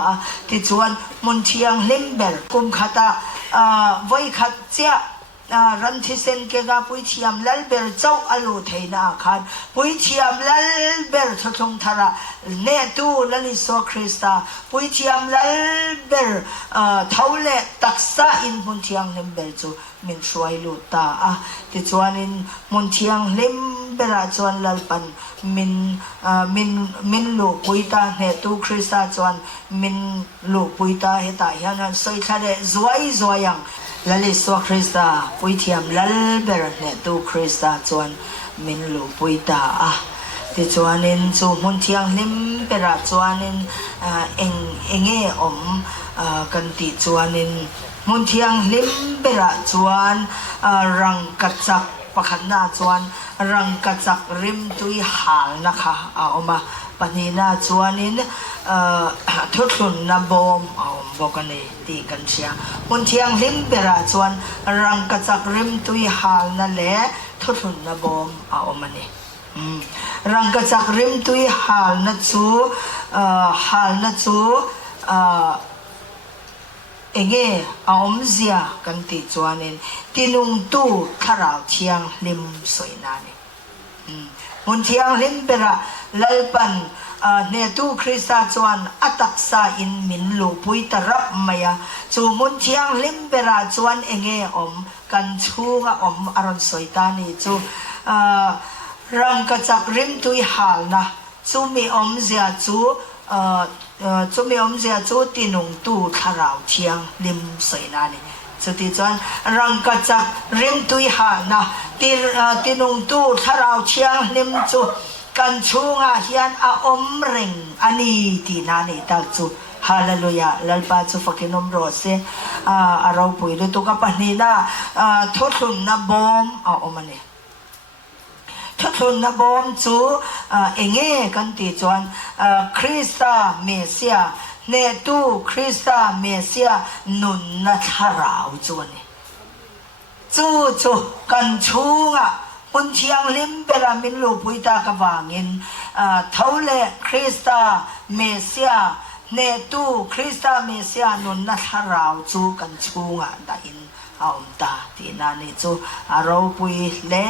ที่ส่วนมุนเทียงเล็มเบลกุมขัดไว้ขัดเจ้ารันทิเซนเกกาปุยเทียมลัลเบลเจ้าอลูเทนาคันปุยเทียมลัลเบลทงทาระเนตูลัลิโซคริสตาปุยเทียมลัลเบลเท่าเล่ตักษาอินมุนเทียงเลมเบลจูมินช่วยลูตาติจวนินมุนเทียงเลมเบลจวนลัลปันมินลูปุยตาเนตูคริสตาจวนมินลูปุยตาเฮตาเฮียนันสวยทะเลสวยยังลัลิสวคริสตาปุยเทียมลัลเบรเนตูคริสตาจวนมินลูปุยตาติจวนินจูมุนเทียงลิมเปราจวนินเองอมกันติจวนินมุนเทียงลิมเปราจวนรังกัจจักปะขันนาจวนรังกัจจักริมตุยหาลนะคะเอามาปนีนาจวนินทุทุนนาบอมบอกกันเลยตีกันเชียมุนเทียงลิมเปราจวนรังกัจจักริมตุยหาลนั่นแหละทุทุนนาบอมเอามาเนี่ยรังกัจจักริมตุยหาลนัจูเองอมเสียกันติจวนินตินุงตู้ทาราวเทียงลิมสวยนานี่มุนเทียงลิมเปราลัลปันเนตูคริสตาจวนอัตักษาอินมินลูปุยตรับมายาจูมุนเทียงลิมเปราจวนเองอมกันชูงอมอรอนสวยตานี่จูรังกัจจักริมตุยหาลนะจูมีอมเสียจูมีอมเสียจูตินุงตู้ทาราวเทียงลิมสวยนานี่จุดที่จวนรังกัจจักริมตุยหาลนะตินุงตู้ทาราวเทียงลิมจูกันชูงเฮียนอมเริงอันนี้ที่นานี่ตักจูฮาเลลูยาลัลปาจูฟักินอมโรเซเราปุยดูตุกับปนีนาทุทุนนาบอมอมันนี่ทุทุนนาบอมจูเองกันติจวนคริสตาเมเซียเนตูคริสตาเมเซียนุนนาทาราวจวนนี่จูกันชูงมุนเทียงลิมเปรามินลูปุยตากวางินเท่าเลคริสตาเมเซียเนตูคริสตาเมเซียนุนนาทาราวจูกันชูงดาอินเอาตาที่นั่นนี่จูเราปุยเล่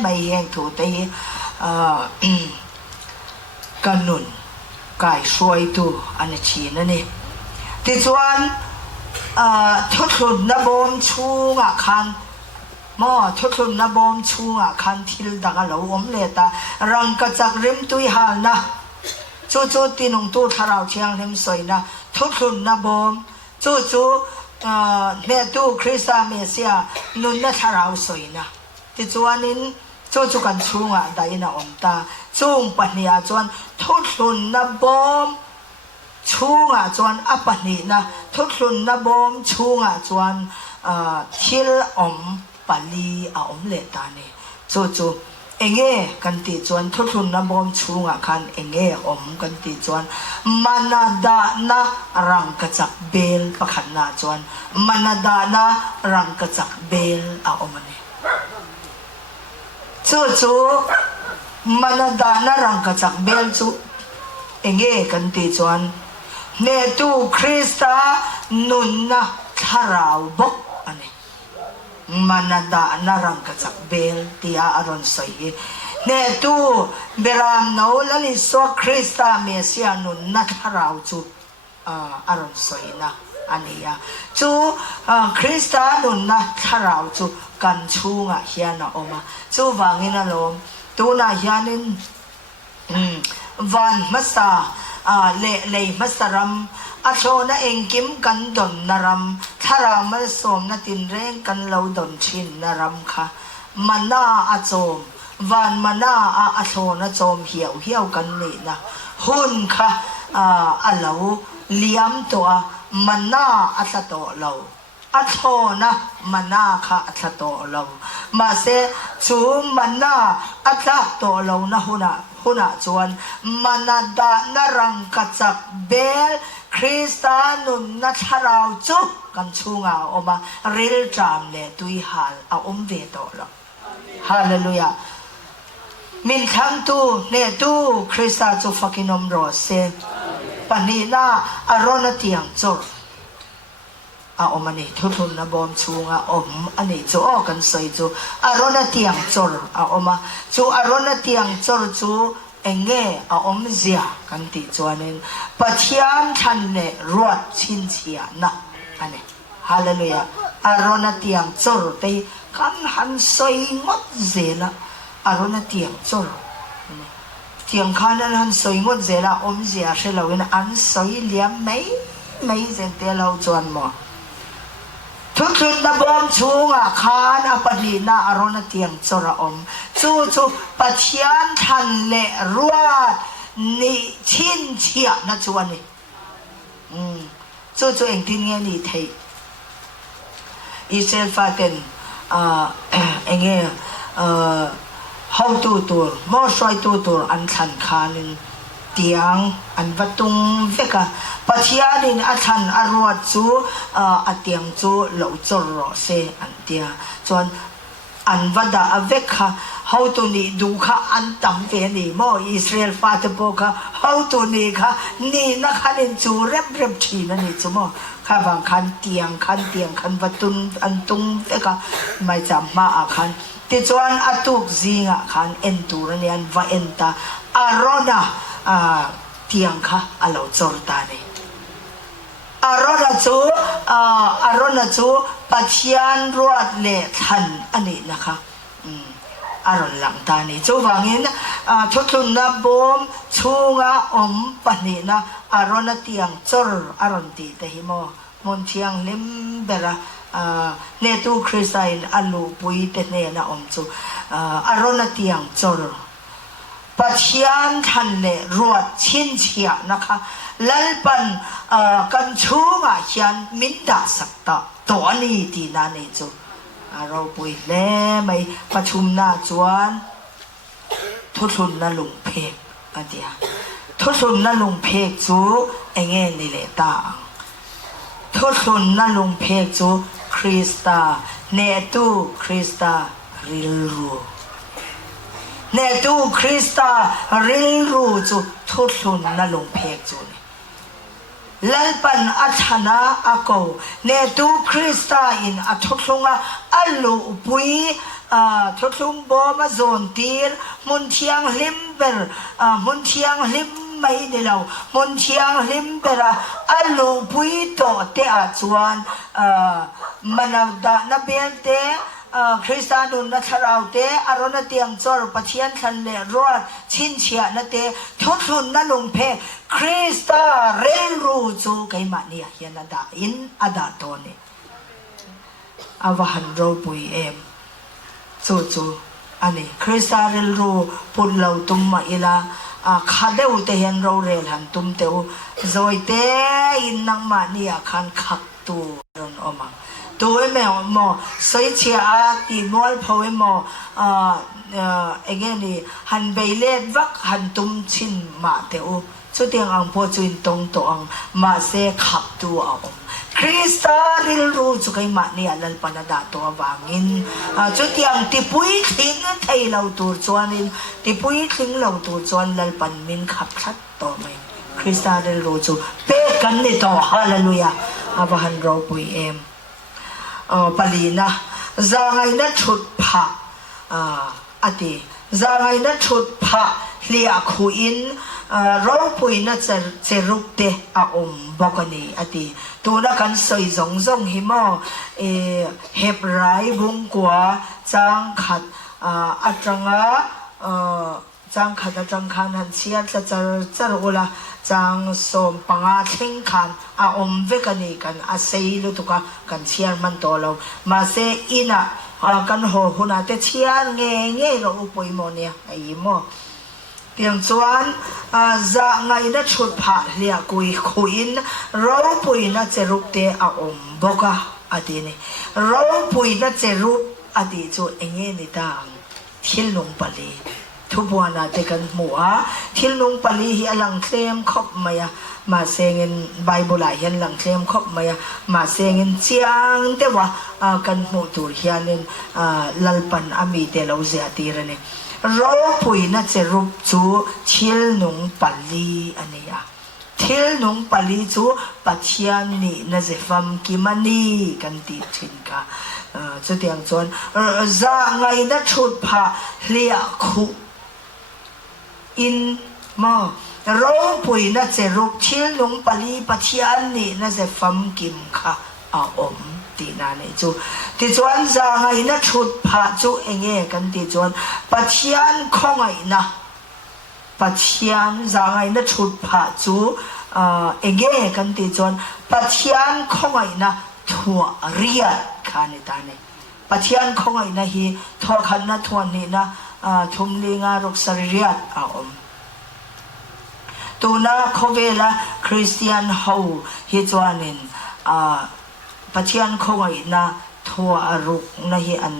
ไม่แห้งถูตีกันนุนกายช่วยตัวอันนี้ชีนั่นนี่ที่ส่วนทุกคนนับอมชูงคันมอทุกคนนับอมชูงคันทิลดังเราอมเลตารังกัจจักริมตุยหานะจูตีนุงตู้ทาราวเชียงเล็มสวยนะทุกคนนับอมจูเนตูคริสตาเมเซียนุนนาทาราวสวยนะที่จวนนี้จูกันชูงได้นะอมตาจูงปนีจวนทุกคนนับอมชูงจวนอปนีนะทุกคนนับอมชูงจวนทิลอมปลีอมเลตานี่จูเองกันติจวนทุกคนนับอมชูงคันเองอมกันติจวนมานาดานะรังกัจจักเบลปะขันนาจวนมานาดานะรังกัจจักเบลอมันนี่จูมานาดานะรังกัจจักเบลจูเองกันติจวนเนตูคริสตานุนนะทาราวบกอันนี้มานาดานารังกัจจักเบลที่อารอนสวยเนตูเบรามโนลัลิสวคริสตาเมเซียนุนนัทราวจูอารอนสวยนะอันนี้จูคริสตานุนนัทราวจูกันชูงเฮียนะอมาจูวางินาลมตูน่าเฮียนินวันมัสเลมัสรัมอาโชนะเองกิมกันดอนนารำถ้าเราไม่สมนะตินเร่งกันเราดอนชินนารำค่ะมันน่าอาโจมวันมันน่าอาโชนะโจมเหี่ยวกันนี่นะหุ่นค่ะเราเลี้ยมตัวมันน่าอาตโตเรา อัทโอนะมันนาค่ะอัทโตเรามาเสจูมันนาอัทโตเรานะหุนะจวนมันนาดานรังกัจจเบลคริสตานุนนัชราวจุกันชูงาอมาริลจามเลตุยฮัลเอาเวโตเราฮาเลลูยามินทั้งตูเนตูคริสตาจูฟักินอมโรเซปนีนาอารอนเตียงจดอาอมันนี่ทุนนะบอมชูงาอมอันนี้จูอกันใส่จูอารอนเตียงจดอาอมาจูอารอนเตียงจดจูเองเง่อาอมเสียกันติจวนนึงปัจจัยทันเนรวดชินเชียนะอันนี้ฮาเลลูยาอารอนเตียงจดแต่กันหันใส่งดเจละอารมณ์เตียงจอร์เตียงข้านั้นสวยงดเจล่าอมเสียเชลวินอันสวยเลี้ยมไม่เจนเตเราจวนหมอทุกๆนับบอมชูงาข้านับดีน่าอารมณ์เตียงจอร์อมจู่ปัจจัยทันเละรัวนี่ชินเชียนัจวนนี่จู่เองที่นี่นี่เทอิสราเอลฟาเกนเองhow tutur mo soi tutur an than khanin tiang an vatung veka pathianin a than arwat chu a tiang chu lo chor ro se an tia chon an vada avekha how to ni du kha an tam ve ni mo Israel fa te po kha how to ni kha ni na khanin chu rep thi na ni chu mo kha bang khan tiang khan vatun an tung veka mai cham ma a khanติจวนอตุกซิงะขันเอ็นตูรเนียนวาเอ็นตาอารอนาเตียงค่ะอลาวจอร์ตานีอารอนาจูปัจจัยรวดเละทันอันนี้นะคะอารอนหลังตานีจูวังอินทุนนับบอมชูงะอมปนีนะอารอนาเตียงจอร์อารอนตีเตหิโมมนเทียงลิมเบระเนตูคริสไตน์อัลลูปุยเตเนนะอมจูอารอนเตียงจอร์ปัจจัยทันเนรวดชินเชียนะคะลัลปันกันชูงะยันมินดาสักตาตัวนี้ตีนาเนจูเราปุยเล่ไม่ประชุมนาจวนทุนนะลุงเพกอันเดียทุนนะลุงเพกจูเองเงินนี่แหละตาทุนนะลุงเพกจูคริสตาเนตูคริสตาริลรูเนตูคริสตาริลรูจูทุนนะลุงเพกจูนี่ลัลปันอัชนาอโกเนตูคริสตาอินอัทุลุงอัลลูปุยทุลุงบอมาโซนตีร์มุนเทียงลิมเบอร์มุนเทียงลิมไม่ได้เรามุนเทียงลิมเบอร์อัลลูปุยโตเตอาจวนมันเอาดานเบลเตคริสตานุนนัทเราเตอารณเตียงจอร์ปะเทียนทันเลรอดชินเชียนเตทุนนั่นลงเพคริสตาเรรูจูไกมาเนียยันดาอินอดาโตเนอวหันโรปุยเอมจูอันนี้คริสตาเรรูปุลเราตุมมาอิลาข้าเดวเตเห็นเราเรลหันตุมเตวโจยเตอินนังมาเนียคันขักตูรอนอมาตัวแมวหมอสวยเชียตีมอลพอยหมอเองนี่หันใบเล็ดวักหันตุ้มชินมาเตอชุดเตียงอังพอจุนตรงตัวอังมาเสขับตัวอังคริสตาริลรูจุกไอมาเนี่ยลัลปนาดาตัววางินชุดเตียงติปุยทิ้งไทยเราตัวจวนินติปุยทิ้งเราตัวจวนลัลปันมินขับชัดต่อไหมคริสตาริลรูจุเป๊ะกันนี่ต่อฮาเลลูยาอาบหันเราปุยเอ็มปลีนะจางไงนัดชุดผ้าอดีจางไงนัดชุดผ้าเลียขุอินเราปุยนัดจะรุกเตะอมบอกนี่อดีตัวนักกันสวยจงหิมอเห็บไรบุงกัวจางขัดอัจฉริจางขัดจังขันหันเชียจะรู้ละจางสมปังอาเชิงขันอมเวกันนี่กันเซย์ลุตุกะกันเชียร์มันตัวเรามาเซอินะกันหัวหุ่นแต่เชียร์เงี้ยเราอุปยโมเนี่ยไอ้โมเตียงจวนจะไงนัดชุดผ้าเลียกุยขุยนเราปุยนัดจะรุกเตอมบอกะ อดีนี่เราปุยนัดเจรูปอดีจูเองเงี้ยนิดางทิลลงปลีทุบวนาเตกันหัวทิลลงปลีฮีอลังเคลมคบมายมาเซงินไบเบิลเฮียนลังเคลมคบมายมาเซงินเจียงเทว่ากันหัวตูเฮียนินลัลปันอามีเตลาเซียตีระเนี่ยเราปุยนัดเจรูปจูทิลลงปลีอันนี้ทิลนงปลีจูปัจจัยนี้น่าจะฟังกิมันนี่กันติดชินกาจุดอย่างจวนจะไงนัดชุดผ้าเลียคุอินมาเราปุยน่าจะรูปทิลนงปลีปัจจัยนี้น่าจะฟังกิมค่ะอมตีนานี่จูที่จวนจะไงนัดชุดผ้าจูเองกันติดจวนปัจจัยของไงนะปัจจัยจะไงนัดชุดผ้าจูเองกันติดจวนปัจจัยของไงนะทัวเรียดขานิตานี่ปัจจัยของไงนะฮีทัวขันนะทัวนี่นะทุมลิงารุกสริยดตัวน่ะเขาเวลาคริสเตียนเฮาฮีจวนินปัจจัยของไงนะทัวรุกนะฮีอัน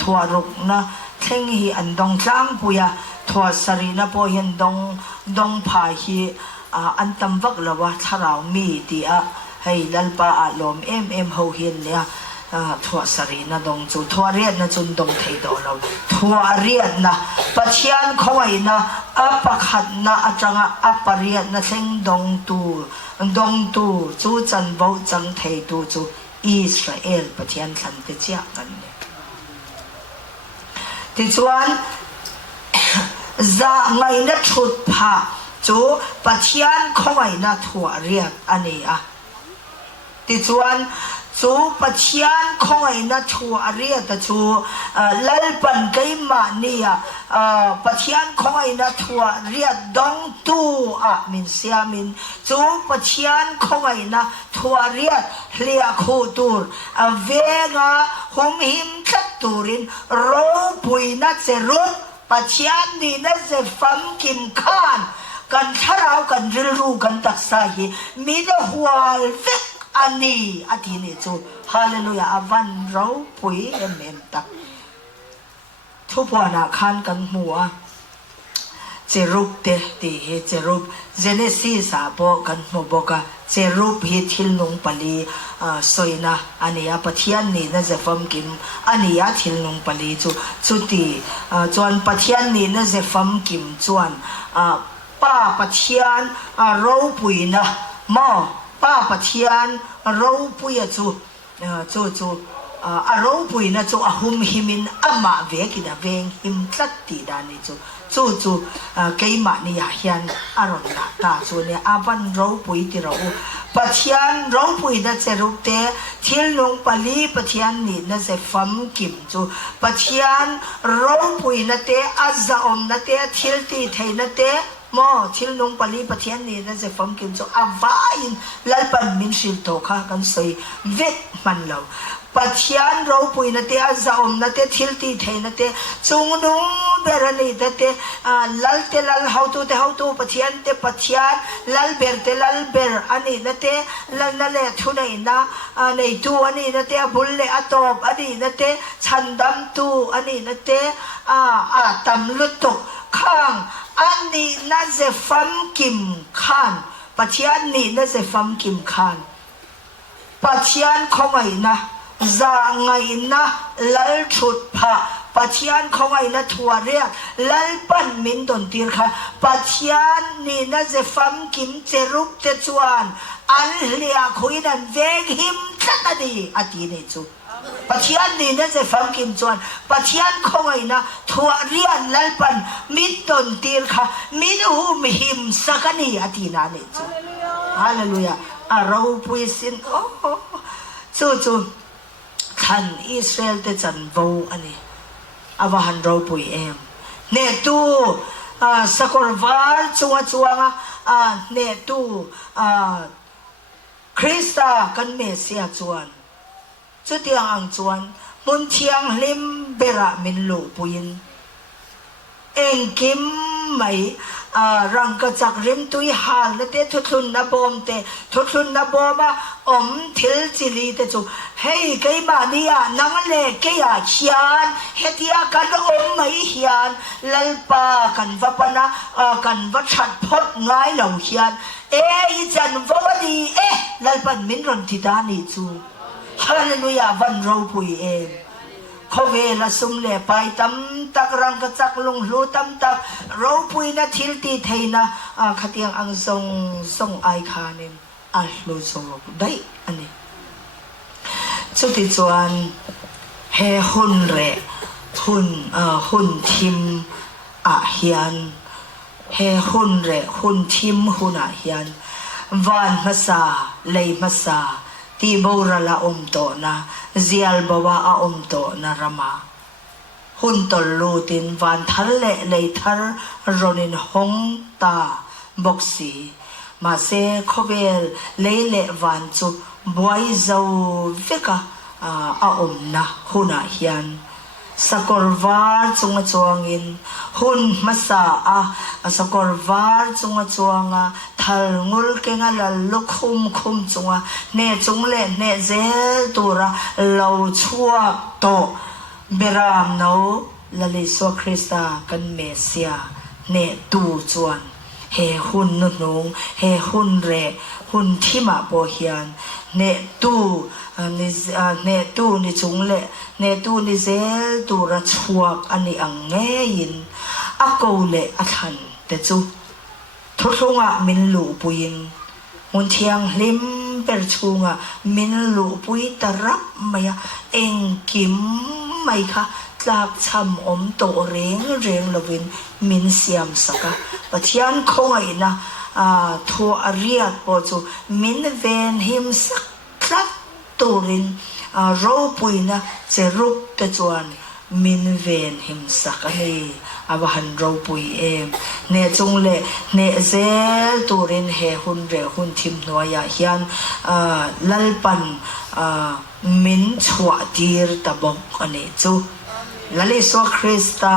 ทัวรุกนะเท่งฮีอันดงจ้างปุยทัวสรินะพอเห็นดงพาฮีอันตำวักละว่าถ้าเรามีที่ให้ลัลปาลมเขาเห็นเนี่ยทัวสรีนะดงจูทัวเรียนนะจุนดงไทยดอเราทัวเรียนนะปัจจัยเขาไว้นะปักขัดนะจังปเรียนนะเส้นดงตูจูจันบ่จังไทยตูจูอิสราเอลปัจจัยสันติเจ้ากันเนี่ยที่ส่วนจะไงนะชุดผ้าจูปัจจัยของไงนะทัวเรียนอันนี้ที่ส่วนจูปัจจัยของไงนะทัวเรียนแต่จูลัลปันไกมาเนี่ยปัจจัยของไงนะทัวเรียนดงตูมินเสียมินจูปัจจัยของไงนะทัวเรียนเลียคูตูร์เวงาหุมหิมคัตตูรินโรปุยนัดเซรุนปัจจัยนี้นัดเซฟัมกิมขานกันถ้าเรากันรู้กันตักสาเหมีแต่หัวเล็กอันนี้อาทิตย์นี้จูฮาเลลูยาวันเราปุยตักทุกวันอาคารกันหัวเจรูปเตติเจรูปเจเนซีสาบกันหัวบอกเจรูปฮิทิลนงปลีสวยนะอันนี้ปัจจัยนี้น่าจะฟังกิมอันนี้ทิลนงปลีจูตีจวนปัจจัยนี้น่าจะฟังกิมจวนป้าปัจจัยเราปุยนะมาป้าปัจจัยเราปุยจูเราปุยนะจูหุมหิมินมาเวกินะเวงหิมตัดตีดานี่จูเกยมานี่ยาเฮียนอารมณ์ตาจูเนี่ยวันเราปุยที่เราปัจจัยเราปุยนะเจรูปเตทิลลงปลีปัจจัยนี้นะเจฟัมกิมจูปัจจัยเราปุยนะเตอาจจะนะเตทิลตีไทยนะเตมอทิลนงปลีปะเทียนนี่นั่นจะฟังกินจูวาอินลัลปันมินชิลโตค่ะกันใส่เวทมันเราปัจจัยเราปุยนัตเตอาจจะนัตเตทิลตีเทนัตเตจงนุ่งเบรนีนัตเตลัลเตลัลเฮาตูปัจจัยเตปัจจัยลัลเบรอันนี้นัตเตลัลนั่นแหละทุนัยนะในตัวอันนี้นัตเตบุลเลอตอบอันนี้นัตเตชันดัมตูอันนี้นัตเตตัมลุตุข้างอันนี้น่าจะฟังกิมขานปัจจัยนี้น่าจะฟังกิมขานปัจจัยของไงนะจะไงนะลัลชุดผ้าปัจจัยของไงนะทัวเรียกลัลปันมินดนตีร์ค่ะปัจจัยนี้น่าจะฟังกิมเจรุปเตจวนอันเลียคุยนันเวงหิมทัดดีอาทิตย์นี้จูปัจจัยนี้น่าจะฟังกิมจวนปัจจัยของไงนะทัวเรียนลัลปันมิดดนตีร์ค่ะมิดหุมหิมสักนี้อาทิตย์นั้นจูฮาเลลูยาเราพูดสินจูท่านอิสราเอลเตจันบูอันนี้อาวันเราพูดเนตูสกอร์วาร์จัวเนตูคริสตากันเมสเซียจวนจุดยังอังจวนมุนเทียงลิมเบระมินลูปุยนเองกิม ไม่รังกระจักริมตุยหาลเตทุทุนนบอมเตทุทุนนบอมาอมทิลจิลีเตจูเฮ้ยไกมานียนังเล่เกียเขียนเฮติอากันอมไม่เขียนลัลปากันวัปนะกันวัชัดพดง่ายเหล่าเขียนจันวัวดีลัลปันมินรอนทิดานิจูฮาเลลูยาวันเราปุยเขาเวลาสุมเล่ไปตำตักรังกระจักลงรูตำตักเราปุยนะทิลตีเทนะขัดยังอังทรงไอคานิมอัลลูโซได้อันนี้สุดที่จวนเฮหุนเรหุนทิมเฮียนเฮหุนเรหุนทิมหุนเฮียนวันมาซาเลยมาซาที่บูรละโตนะเซียลบวาโตนะรามาหุ่นตลูตินวันทัลเล่เลยทัลรอนินฮงตาบกสีมาเซคเวลเลยเล่วันจูบวยเจ้าฟิกะนะหุ่นเฮียนสกอร์วาร์จงจวงินหุ่นมาซาสกอร์วาร์จงจวงทัลงูลเกงลลุกคุมจงเนจงเล่เนเซลตัวระเราชัวโตเบรามโนลลิสวคริสตากันเมเซียเนตูจวนเฮหุ่นนุ่งเฮหุ่นเรหุ่นที่มาโบเฮียนเนตูเนตูนิจงเล่เนตูนิเซลตูระชัวอันนี้อังเงยินอโกเล่อทันแต่จูทุกงมินลูปุยินมุนเทียงลิมเปิดชุงมินลูปุยตรับไม่เองกิมไม่ค่ะจากช้ำโตเร่งละวินมินเสียมสักปะเทียนคงไอ้นะทัวเรียดปอจูมินเวนหิมสักคลัดตูรินรูปุยนะเจรุกตะจวนมินเวนหิมสักนี่อาหันรูปุยเนจงเล่เนเซลตูรินเฮหุนเรหุนทิมนัวยาเฮียนลัลปันมินชวดีร์ตะบกอันนี้จูลลิสวคริสตา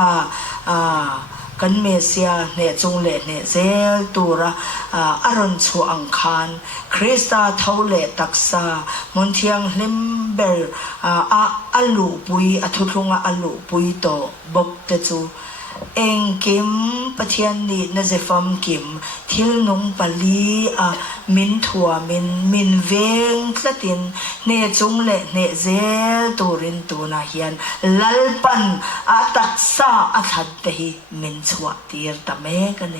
กันเมเซียเนจงเล่เนเซลตูระอารอนชัวอังคารคริสตาเท่าเล่ตักษามนเทียงลิมเบลอัลลูปุยทุทุงอัลลูปุยโตบกเตจูเองกิมปะเทียนนี่น่าจะฟังกิมทิลนงปาลีมินทัวมินเวงคลตินเนจงเล่เนเซลตูรินตูนาเฮียนลัลปันตักษาทัดเตหิมินชวกตีร์ตะเมกันเน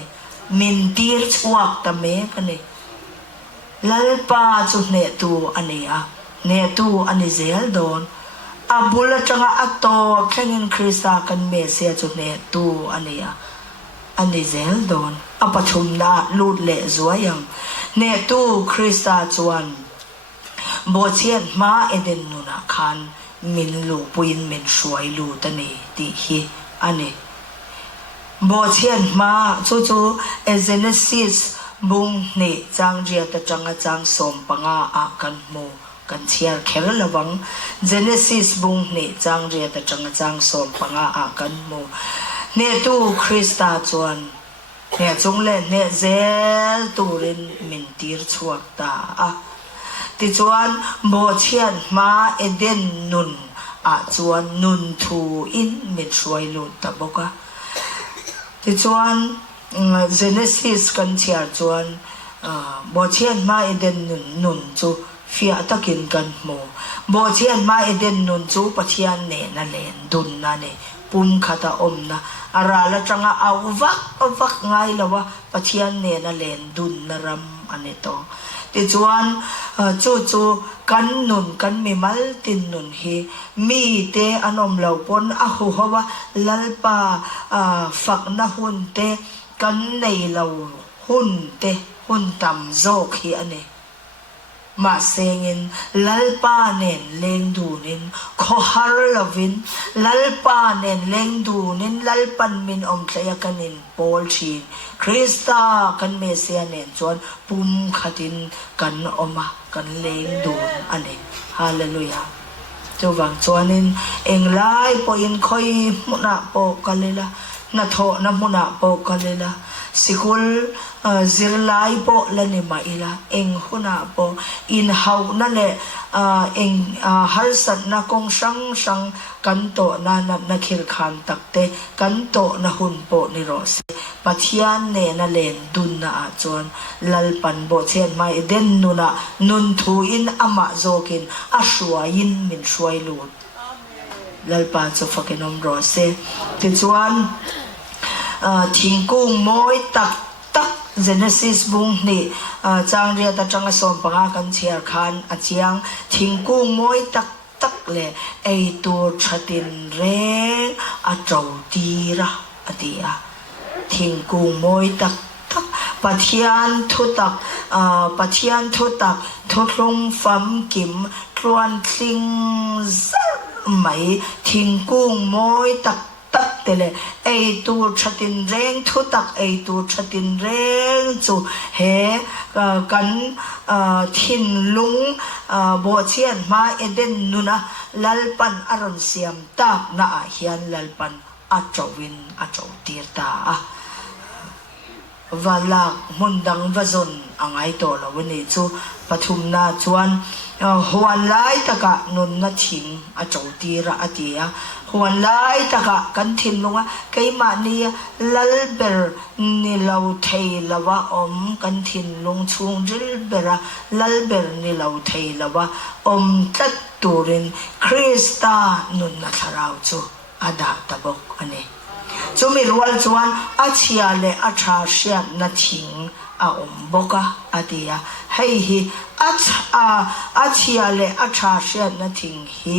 มินตีร์ชวกตะเมกันเนลัลปาจุเนตูอันนี้เนตูอันนี้เซลโดนบุลจังอัตโตแข่งคริสตากันเมเซียจุเนตูอันนี้เซลโดนปฐุมนาลูดเละสวยยังเนตูคริสตาจวนโบเชียนมาเอเดนนุนาคันมินลูปุยนมินสวยลูตันนี้ติฮีอันนี้โบเชียนมาจู่เอเจเนซิสบุงนี่จางเรียตจังจางสมปังกันโมกันเชียร์เคลระวังเจเนซิสบุงนี่จางเรียตจังสมปังกันโมเนตูคริสตาจวนเนจงเล่เนเซลตูรินมินตีร์ชวกตาติจวนโบเชียนมาเอเดนนุนจวนนุนทูอินมิดช่วยลุตบกติจวนเจเนซิสกันเชียร์จวนโบเชียนมาเอเดนนุนจูฟิอาตะกินกันโมโบเชียนมาเอเดนนุนจูปะเทียนเนนั่นเลนดุนนั่นเนปุ่มขัดนะอาราละจังเอาวักไงละวะปะเทียนเนนั่นเลนดุนนรำอันนี้โตติจวนจู่กันนุนกันมีมัลตินนุนฮีมีเตอนอมเหล่าปนหัวว่าลัลปาฝักนะหุ่นเตกันในเหล่าหุ่นเตหุ่นตำโจกฮีอันนี้มาเซงินลัลปาเนนเลงดูนินขอฮาร์ลวินลัลปาเนนเลงดูนินลัลปันมินอมเตยกันนินโปลชีนคริสตากันเมเซียเนนจวนปุ่มขัดินกันออกมากันเลงดูอันนี้ฮาเลลูยาเจ้าวังจวนินเองไล่ปออินคอยมุนาปอกันเลยละ na tho na muna po kalela sikul zirlai po lani maila eng huna po in hau na le eng harsat na kong sang kanto na khil khan takte kanto na hun po ni rose pathian ne na len dun na chon lalpan bo chen mai den nuna nun thu in ama zokin ashwa in min shwai lut lalpa cho fakinom rose ti chuan thingkung moi tak Genesis bung ni chang ria ta changa som panga kan chiar khan achiang thingkung moi tak le ei tur thatin re a trau tira atia thingkung moi tak pathian thu tak thotlong fam kim tluan tling mai thingkung moi tak tele ei tu thatin reng thu tak ei tu thatin reng chu he kan thin lung bo chian ma eden nuna lalpan aron siam tak na hian lalpan atrawin atraw tir ta valak mundang vazon angai to lawani chu pathum na chuan huan lai taka nun na thing atraw tira atia huan lai taka kan thin lunga keima ni lalber ni lo thei lawa om kan thin lung chung ril bera lalber ni lo thei lawa om tat turin krista nun na tharau chu ada tabok ane chumi rual chuan achia le atha siat na thing a boka atia hei hi achia le atha siat na thing hi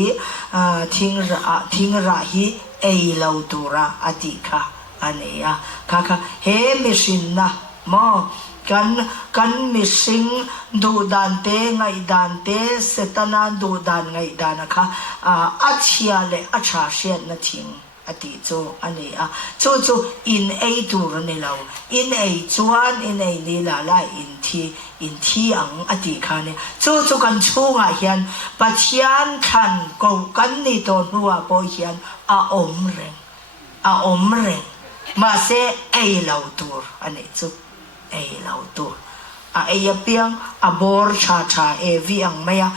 thing ra hi ei lo tura atika aneya kaka he mishin na mo kan missing du dante ngai dante setana du dan ngai danaka achia le atha siat na thing ati cho ane cho in a tur ni lo in a chuan in a ni la in thi ang ati khane cho kan chunga hian pathian than ko kan ni to nuwa po hian a om reng ma se a lo tur ane chu a lo tur a piang abor cha e viang maya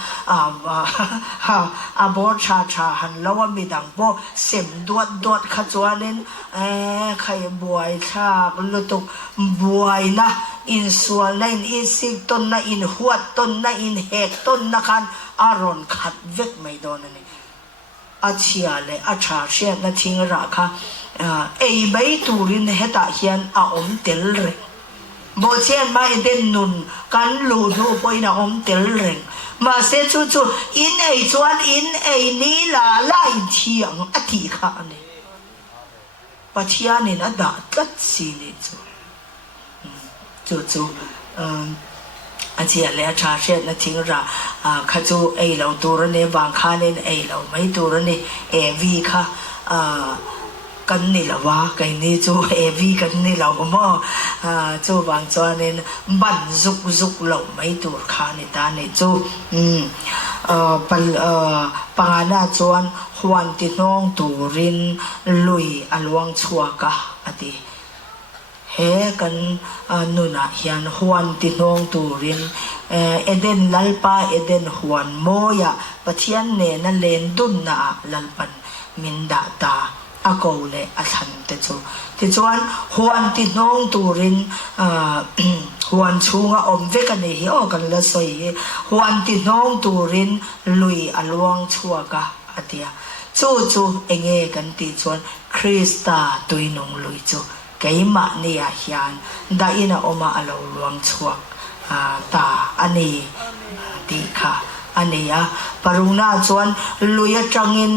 abor cha han lawa midang bo sem dot kha chuanin khai buai tha lutuk buai na in sual na in isik ton na in huat ton na in hek ton na kan aron khat vek mai don ani achia le acha she na thing ra kha ei bai turin heta hian a om tel re bo chen mai den nun kan lu du poina om tel reng ma se chu in ei chuan in ei ni la in thiang ati kha ne pathian in ada tlat si ni chu achia le cha she na thing ra kha chu ei lo tur ne bang kha nen ei lo mai tur ne e vi kha kan ni lawa kai ni chu heavy kan ni law mo chu bang chuanin ban zuk lo mai tur kha ni ta ni chu pangana chuan huan ti nong turin lui alwang chuaka ati he kan nuna hian huan ti nong turin eden lalpa eden huan moya pathian ne na len dun na lalpan minda ta ako le athan te chu ti chuan huan ti nong turin huan chunga om vek ani hi o kan la soi huan ti nong turin lui alwang chuaka atia chu enge kan ti chuan krista tuinong lui chu keima ni a hian da ina oma alo luang chuak ta ani ti kha ania paruna chuan luya tangin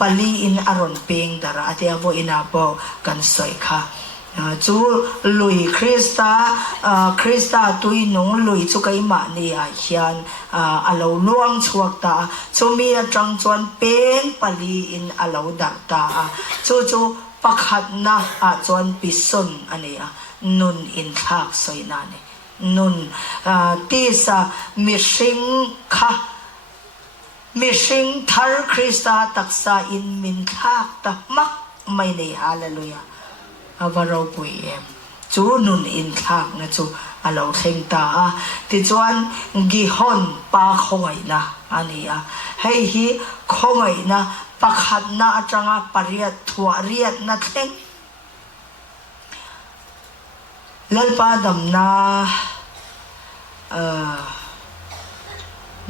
pali in aron peng dara atia vo ina bo kan soi kha chu lui krista tui nong lui chu kai ma ni a hian alo luang chuak ta chumi atang chuan peng pali in alo dar ta chu pakhat na chuan pison ania nun in thak soi na ni nun tisa mishing thar krista taksa in min thak ta mak mai nei hallelujah ว่าเราปุยเอ็มจูนุนอินทางนะจูเราเข่งตาติจวนกิฮอนปาคงไงนะอันนี้ให้ฮีคงไงนะปักหัดนะจังปริยัดถั่วเรียดนะเข่งเล่นป้าดำนา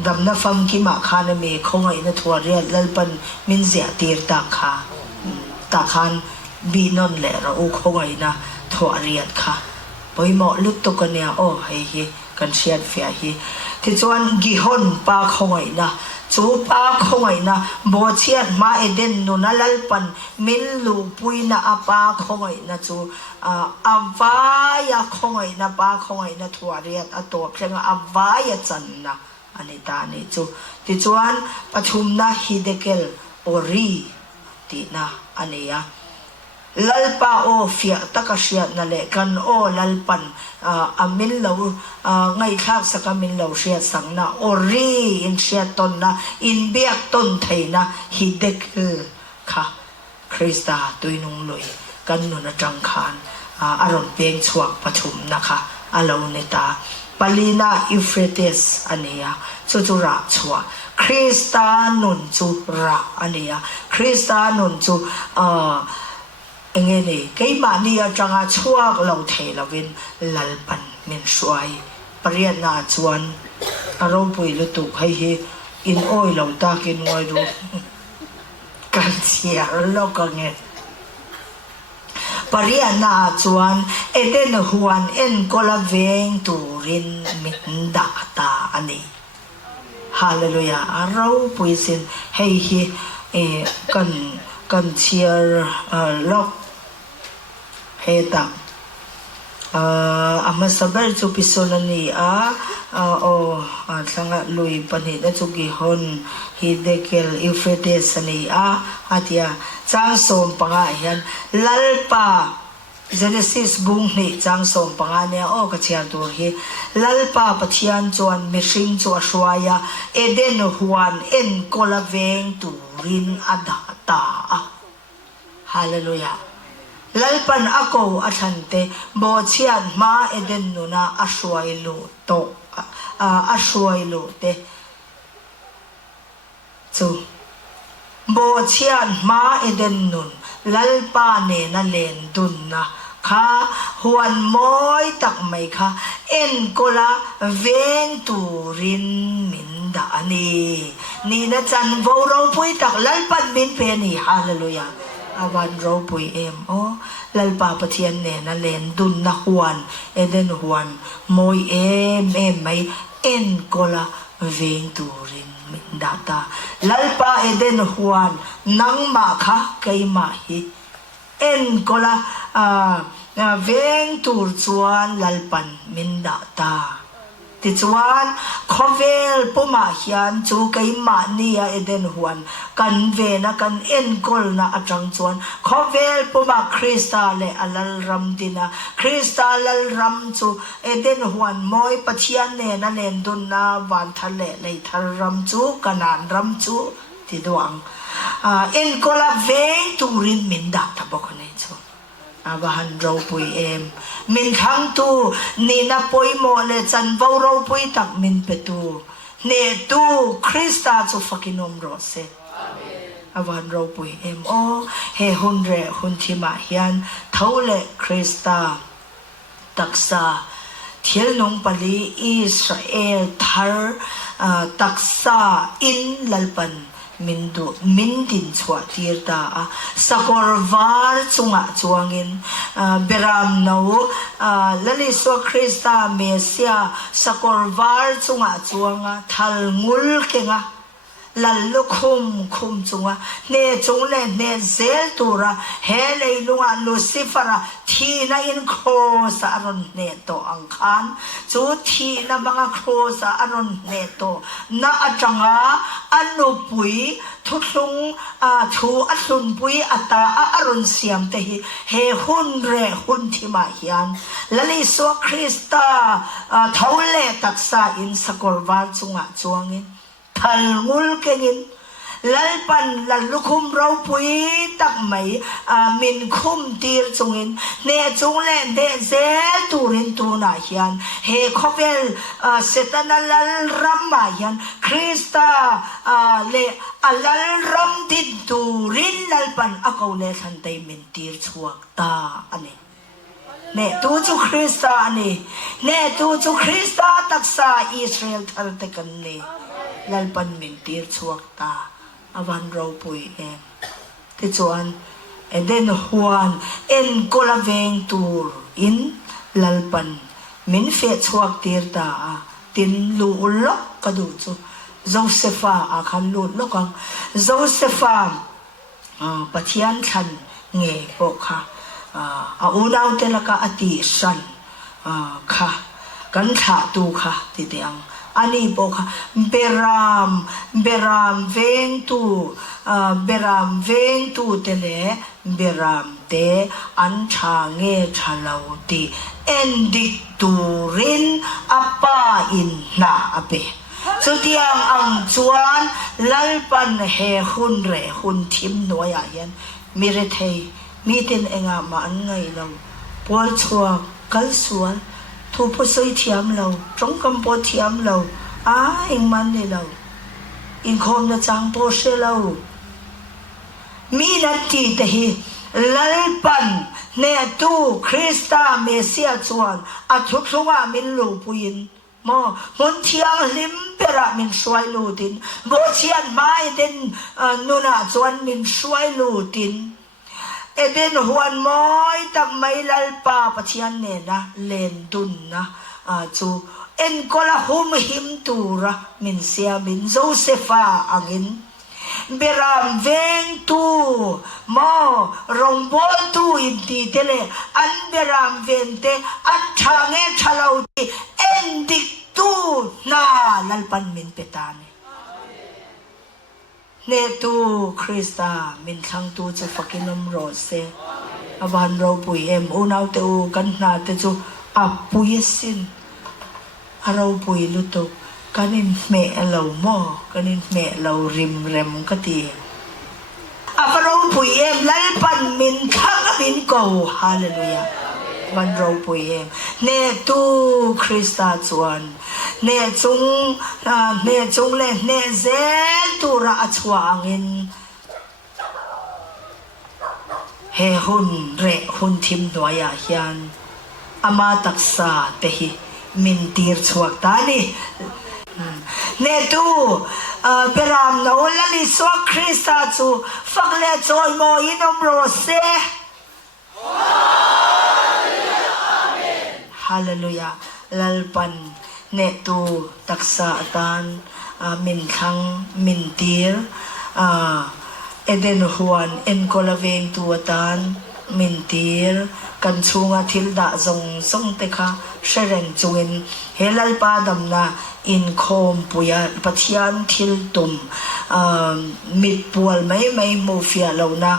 ดำนาฟังกิมาคานเมคงไงนะถั่วเรียดเล่นปันมินเสียตีร์ตาคานบีนนแหละเราคงไงนะถั่วเรียดค่ะพอเหมาะลุกตุกันเนี่ยโอ้ให้ฮีกันเชียดเฟียฮีที่จวนกิฮอนปาคงไงนะจูปาคงไงนะโบเชียดมาเอเดนนุนัลปันมิลลูปุยนะอาปาคงไงนะจูอาวายาคงไงนะปาคงไงนะถั่วเรียดตัวเพลงอาวายาจันนะอันนี้ตานี่จูที่จวนปฐุมนะฮิเดเกลโอรีตีนะอันนี้ลัลปาโอฟิยตะกเชียนั่นแหละกันโอลัลปันมินเราไงทักสักมินเราเชียสังนะโอรีอินเชียตนนะอินเบียกตนไทยนะฮิเดกค่ะคริสตาตุยนุงลุยกันนุนจังคานอารมณ์เพียงชวกปฐุมนะคะอาลาเนตาปาลีนาอิฟเฟรติสอันนี้จุระชัวคริสตานุนจุระอันนี้คริสตานุนจุเงี้ยนี่กี่มานี่จังชัวเราเทลวินลัลปันมินสวยปริยนาจวนเราปุยลุตุให้อินโอยเราตากินงอยดูกันเสียแล้วก็เงี้ยปริยนาจวนเอเดนฮวนเอ็นกอลาเวงตูรินมินดาตาอันนี้ฮาเลลูยาเราปุยสินให้กันเชียร์ล็อกเฮตังอามาสับร์จูพิโซนันีสังลุยปนิดจุกิฮอนฮิเดเกลอิฟเฟเดสนีอาทิยาจางสมปังอายันลัลปาเจเนซิสบุงนี่จางสมปังอาเนี่ยกระเชียร์ตัวฮีลัลปาปะเทียนจวนมิชิงจวชวายาเอเดนฮวนเอ็นโกลาเวงตูรินอดาตาฮาเลลูยาลัลปันอโกอัชันเตโบเชียนมาเอเดนนุนาอชวยลูโตอชวยลูเตจูโบเชียนมาเอเดนนุนลัลปาเนนเลนดุนนะข้าหวนมอยตักไม่ข้าเอ็นโกลาเวงตูรินมินดานี่นะจันโวเราพุยตักลัลปันมินเพนีฮาเลลูยาอาวันเราปุยลัลปาปะเทียนเนี่ยนั่นเลนดุนนะฮวนเอเดนฮวนมอยไม่เอ็นโกลาเวงตูรินมินดาตาลัลปาเอเดนฮวนนังมาค่ะไกมาฮีเอ็นโกลาเวงตูรจวนลัลปันมินดาตาติจวนขอเวลปุ่มอาหินจูไกมานี่เอเดนฮวนกันเวนะกันเอ็นกอลนะอาจังจวนขอเวลปุ่มคริสตาเลอลัลรัมดินะคริสตาลัลรัมจูเอเดนฮวนมอยปะเทียนเนนะเลนดุนนาวันทะเลเลยทะรัมจูกันนานรัมจูติดวงเอ็นกอลาเวงตูรินมินดาตะบอกนี่จูอาบหันเราปุยมินขังตูนี่นับปุยโมเลจันวเราปุยตักมินเปตูเนตูคริสตาจูฟักินอมโรเซอาบหันเราปุยเฮฮุนเรฮุนทิมาฮิยันเท่าเลคริสตาตักษาเทียนนงปลีอิสราเอลทาร์ตักษาอินลัลปันมินดินชวตีร์ตาสกอร์วาร์จุงะจวงินเบรามนาลลิสวคริสตาเมเซียสกอร์วาร์จุงะจวงะทัลงุลเกงะลัลลุคุมจุงะเนจุงเลเนเซลตูระเฮเลลุงะลูซิฟาระทีน่าอินโครสอารอนเนโตอังคารจูทีน่าบังโครสอารอนเนโตน่าอจังะอนุปุยทุกลุงทูอัศนปุยอัตตาอารอนเสียมเตหิเฮฮุนเรฮุนทิมาฮิยันลลิสวคริสตาเท่าเลตักษาอินสกอร์วาลจุงะจวงินทัลงุลเกงิน lalpan lalukum rau pui tak mai min khum tir chungin ne chungle de zel turin tu na hian he khovel setana lal ramma hian Krista le alal ram din turin lalpan akaule thantai min tir chuak ta ani ne tu chu Krista ani ne tu chu Krista taksa Israel thar te kan ni lalpan min tir chuak ta awan ro pui em ti chuan eden huan en kolaveng tur in lalpan min fe chuak tir ta tin lu lok ka du chu Josepha a khan lu lokang Josepha pathian than nge po kha a unaw te laka ati san kha kan tha tu kha ti tiang ani po kha beram veng tu te le beram te an tha nge thalau ti endik turin apa in na ape so tiang ang chuan lalpan he hun re hun thim noya yan mire thei mi ten enga ma an ngai lo pol chua kal sual thu po soi thiam lo trong kam po thiam lo eng man le lo in khom na chang po se lo mi na ti te hi lalpan ne tu Krista Mesia chuan a thuk thunga min lu puin mo mun thiang lim pera min swai lu tin bo chian mai den nuna chuan min swai lu tin eden huan moi tak mai lalpa pathian ne na len dun na chu en kola hum him tura min sia min Josepha angin beram veng tu mo rongbol tu in ti tele an beram vente an thange thalau ti endik tu na lalpan min petani ne tu Krista min thang tu chu fakinom ro se awan ro pui em unaw te u kan na te chu apui sin arau pui luto kanin me lo mo kanin me lo rim rem ka ti afaro pui em lalpan min thang min ko hallelujah wan ro pui em ne tu Krista chuan ne chung le ne zel tura achwa angin he hun re hun thim noya hian ama taksa te hi min tir chuak ta ni ne tu peram no lali so Krista chu fakle choi mo inom ro se hallelujah lalpan ne tu taksa atan min thang min tir eden huan en kolaveng tu atan min tir kan chunga thil da zong te kha shereng chuin helal pa damna in khom puya pathian thil tum mit pual mai mo fia lo na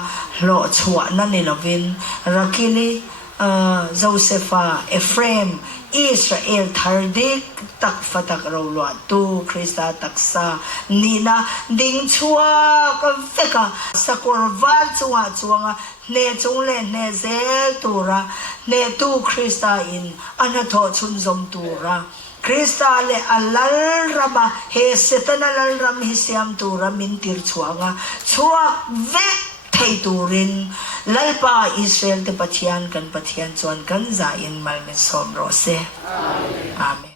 lo chua na ni lovin rakili Josepha Ephraim Israel thardik tak fatak ro lo tu Krista taksa nina ding chua ka feka sakorva chuanga ne chungle ne zel tura ne tu Krista in anato chun zom tura Krista le alal rama he setana lal ram hi siam tura min tir chuanga chua ve thei turin lalpa Israel te pathian kan chuan kan za in mal me som ro se amen.